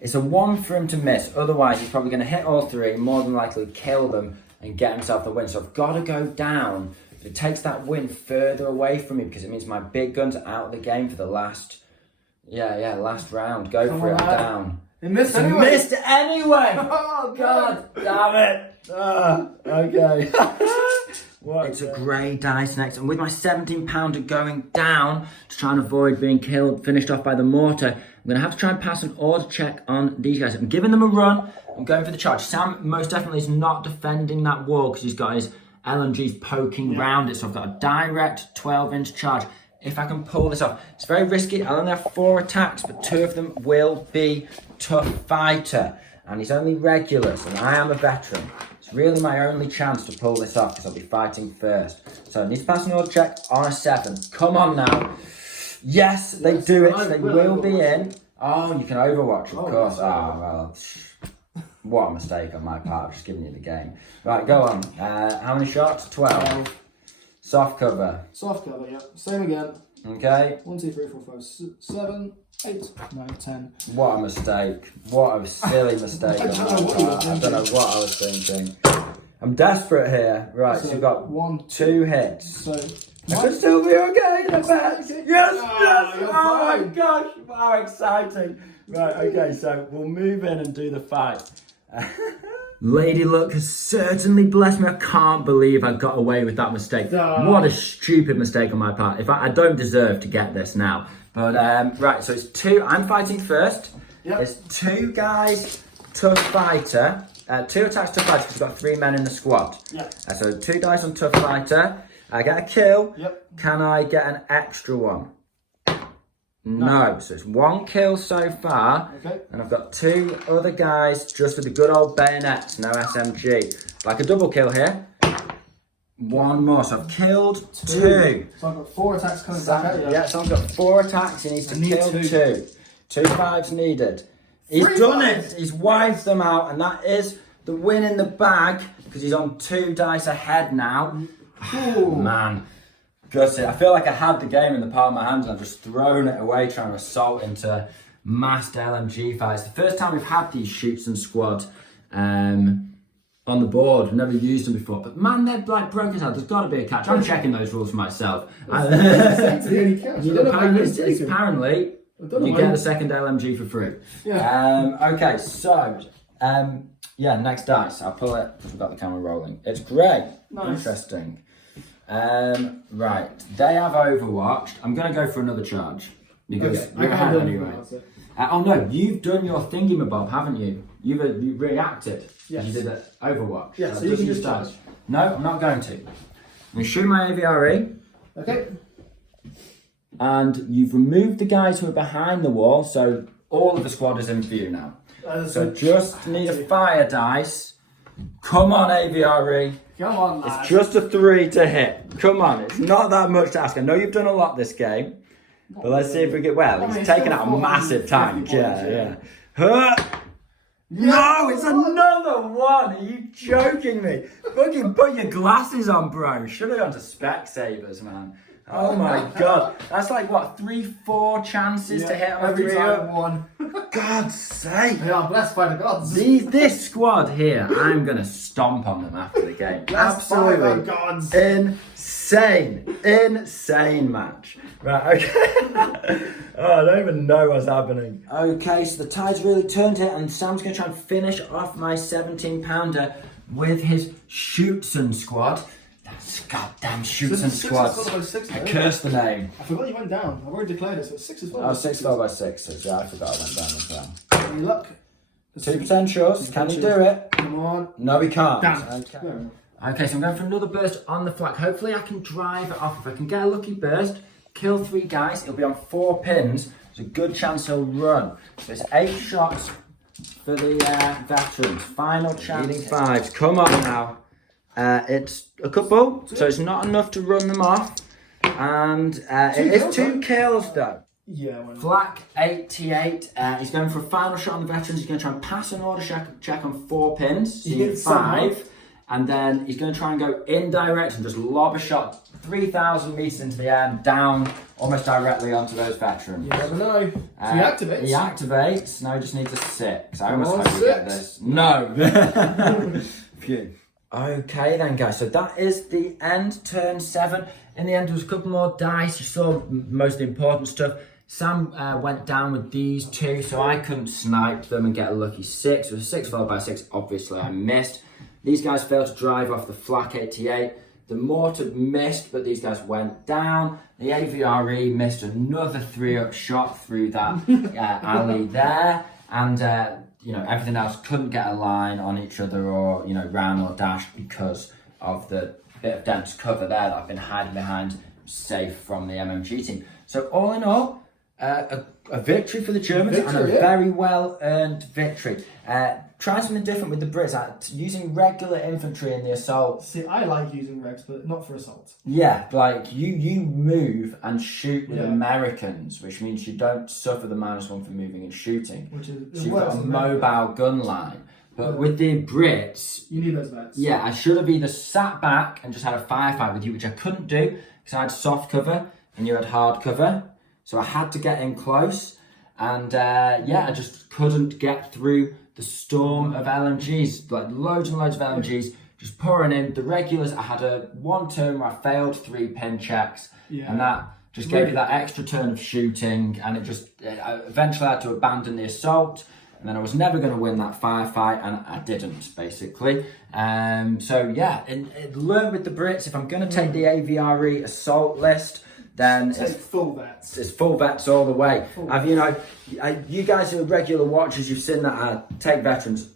it's a 1 for him to miss. Otherwise, he's probably going to hit all 3, more than likely kill them and get himself the win. So I've got to go down. It takes that win further away from me because it means my big guns are out of the game for the last, last round. Go Come for it, on, I'm lad. down. He missed He anyway. missed anyway! Oh, God damn it! Okay. It's a grey dice next, and with my 17 pounder going down to try and avoid being killed, finished off by the mortar, I'm going to have to try and pass an order check on these guys. I'm giving them a run. I'm going for the charge. Sam most definitely is not defending that wall because he's got his LMGs poking round it, so I've got a direct 12-inch charge. If I can pull this off, it's very risky. I'll only have 4 attacks, but 2 of them will be tough fighter, and he's only regulars, and I am a veteran. It's really my only chance to pull this off because I'll be fighting first. So I need to pass an order check on a 7. Come on now. Yes, they do it. They will be in. Oh, you can overwatch, of course. Oh, well. What a mistake on my part. I've just given you the game. Right, go on. How many shots? 12. Soft cover. Soft cover, yeah. Same again. Okay. 1, 2, 3, 4, 5, 7, 8, 9, 10. What a mistake. What a silly mistake on my part. I don't know what I was thinking. I'm desperate here. Right, so you've got 1, 2 hits. So, I could still be okay, I bet. Yes, yes! you're Oh my fine. gosh, how exciting. Right, okay, so we'll move in and do the fight. Lady Luck has certainly blessed me. I can't believe I got away with that mistake. What a stupid mistake on my part. If I don't deserve to get this now. But, right, so it's 2. I'm fighting first. Yep. It's 2 guys, tough fighter. 2 attacks, tough fighter, because we've got 3 men in the squad. Yeah. So 2 dice on tough fighter. I get a kill. Yep. Can I get an extra one? No. So it's 1 kill so far. Okay. And I've got 2 other guys just with the good old bayonets, no SMG. Like a double kill here. 1 more. So I've killed 2. So I've got 4 attacks coming back at you. Yeah, so I've got 4 attacks. He needs to need kill 2. 2. 2 5s needed. He's 3 done fives. it. He's wiped them out, and that is the win in the bag because he's on 2 dice ahead now. Ooh. Man, gutted. I feel like I had the game in the palm of my hands and I've just thrown it away trying to assault into massed LMG fights. The first time we've had these shoots and squads on the board. We've never used them before. But man, they're like broken out. There's got to be a catch. I'm checking those rules for myself. Apparently, Apparently, you get the second LMG for free. Yeah. Okay, so yeah, next dice. I'll pull it because we've got the camera rolling. It's great. Nice. Interesting. Right, they have Overwatched. I'm going to go for another charge because Okay, you're I ahead can't anyway. do it. Oh no, you've done your thingamabob, haven't you? You've reacted. Yes. You did it Overwatch. Yeah, so you can just charge. No, I'm not going to. I'm going to shoot my AVRE. Okay. And you've removed the guys who are behind the wall, so all of the squad is in view now. So just need a fire dice. Come on, AVRE. Come on, lad. It's just a 3 to hit. Come on, it's not that much to ask. I know you've done a lot this game, but let's see if we get. Well, he's taken out a massive tank. Yeah. No, it's another one. Are you joking me? Fucking put your glasses on, bro. Should have gone to Specsavers, man. Oh my god, that's like what 3-4 chances to hit on a every 3 time up. one. God's sake. They are blessed by the gods. This squad here, I'm gonna stomp on them after the game. Blessed by the Absolutely gods. insane match. Right, okay. Oh, I don't even know what's happening. Okay, so the tide's really turned here, and Sam's gonna try and finish off my 17-pounder with his Shootson squad. That's goddamn Shootson squad. I cursed the name. I forgot you went down. I've already declared it, so it's 6 as well. Oh, 6 fell by 6. Yeah, I forgot I went down as well. Any luck? 2 potentials. Can he do it? Come on. No, he can't. Damn. Okay, so I'm going for another burst on the flag. Hopefully I can drive it off. If I can get a lucky burst, kill 3 guys, it'll be on 4 pins. There's a good chance he'll run. So it's 8 shots for the veterans. Final chance. Leading 5s. Come on now. It's a couple, so it's not enough to run them off. And it is 2 kills though. Yeah. Flak 88. He's going for a final shot on the veterans. He's going to try and pass an order check on 4 pins. So you need 5. And then he's going to try and go indirect and just lob a shot 3,000 metres into the air and down almost directly onto those veterans. You never know. So he activates. He activates. Now he just needs a 6. I almost Come on, hope we get 6. this. No. Phew. Okay then, guys, so that is the end, turn 7. In the end, there was a couple more dice. You saw most of the important stuff. Sam went down with these 2, so I couldn't snipe them and get a lucky 6. It was 6 followed by 6. Obviously, I missed. These guys failed to drive off the Flak 88. The mortar missed, but these guys went down. The AVRE missed another 3-up shot through that alley there. And everything else couldn't get a line on each other or, ran or dashed because of the bit of dense cover there that I've been hiding behind, safe from the MMG team. So all in all, a victory for the Germans and a very well earned victory. Try something different with the Brits, using regular infantry in the assault. See, I like using regs, but not for assault. Yeah, like you move and shoot with Americans, which means you don't suffer the -1 for moving and shooting. Which is so you've got a mobile gun line. But with the Brits, you need those vets. Yeah, I should have either sat back and just had a firefight with you, which I couldn't do because I had soft cover and you had hard cover. So I had to get in close, and I just couldn't get through the storm of LMGs, like loads and loads of LMGs just pouring in. The regulars, I had one turn where I failed 3 pin checks, and that just gave you that extra turn of shooting, and eventually I had to abandon the assault, and then I was never going to win that firefight, and I didn't, basically. Learn with the Brits, if I'm going to take the AVRE assault list, then it's full vets. It's full vets all the way. You guys who are regular watchers, you've seen that I take veterans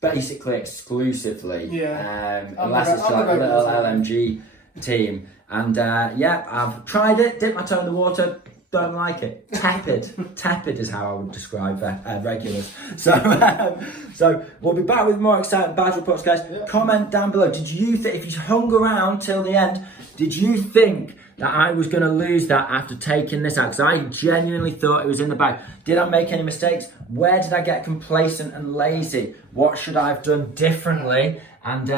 basically exclusively. Unless it's like a little LMG team. And I've tried it, dipped my toe in the water, don't like it. Tepid is how I would describe regulars. So we'll be back with more exciting badge reports, guys. Comment down below. Did you think, if you hung around till the end, did you think that I was going to lose that after taking this out? Because I genuinely thought it was in the bag. Did I make any mistakes? Where did I get complacent and lazy? What should I have done differently? And,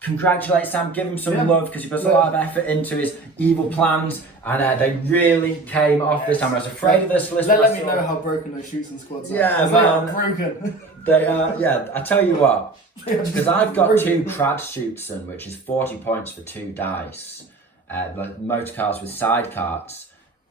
congratulate Sam, give him some love, because he puts a lot of effort into his evil plans, and they really came off this time. I was afraid of this list. Let me know how broken those Shootson squads are. Yeah, they are broken. They are, I tell you what, because I've got 2 Trad Shootson, which is 40 points for 2 dice. Like motor cars with side carts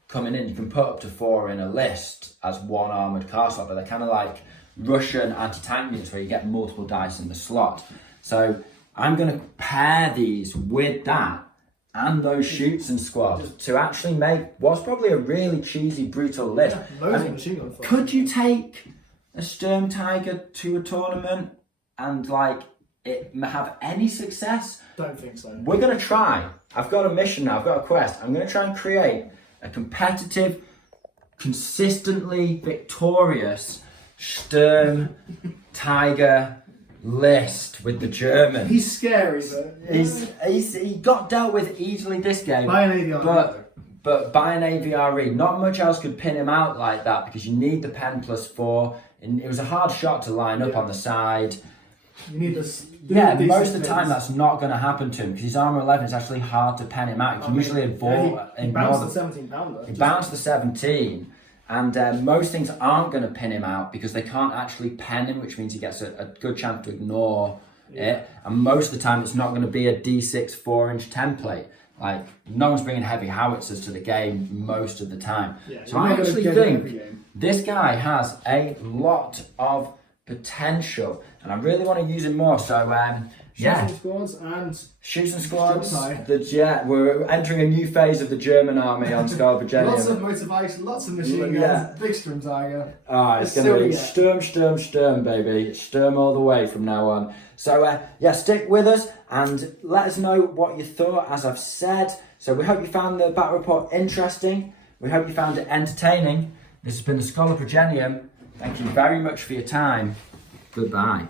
coming in, you can put up to 4 in a list as 1 armoured car slot, but they're kind of like Russian anti-tank units where you get multiple dice in the slot. So I'm going to pair these with that and those shoots and squad to actually make what's probably a really cheesy, brutal list. Loads of machine gun fire. Could you take a Sturm Tiger to a tournament and like it have any success? Don't think so. We're going to try. I've got a mission now, I've got a quest. I'm going to try and create a competitive, consistently victorious Sturm Tiger list with the German. He's scary, but He got dealt with easily this game. by an AVR. But by an AVRE, not much else could pin him out like that because you need the pen +4. And it was a hard shot to line up on the side. You need this. Yeah, most of the time that's not going to happen to him because his armor 11 is actually hard to pen him out. You can usually avoid. He bounced the 17 pounder. He bounced the 17, and most things aren't going to pin him out because they can't actually pen him, which means he gets a good chance to ignore it. And most of the time, it's not going to be a D6 4-inch template. Like no one's bringing heavy howitzers to the game most of the time. Yeah, so I actually think this guy has a lot of potential, and I really want to use him more. So Shooting squads and shooting squads. Sturm We're entering a new phase of the German army on Scarpa. lots of motivation, lots of machine guns, big Sturm Tiger. It's going to be Sturm, baby. Sturm all the way from now on. So, stick with us and let us know what you thought, as I've said. So, we hope you found the battle report interesting. We hope you found it entertaining. This has been the Scholar Progenium. Thank you very much for your time. Goodbye.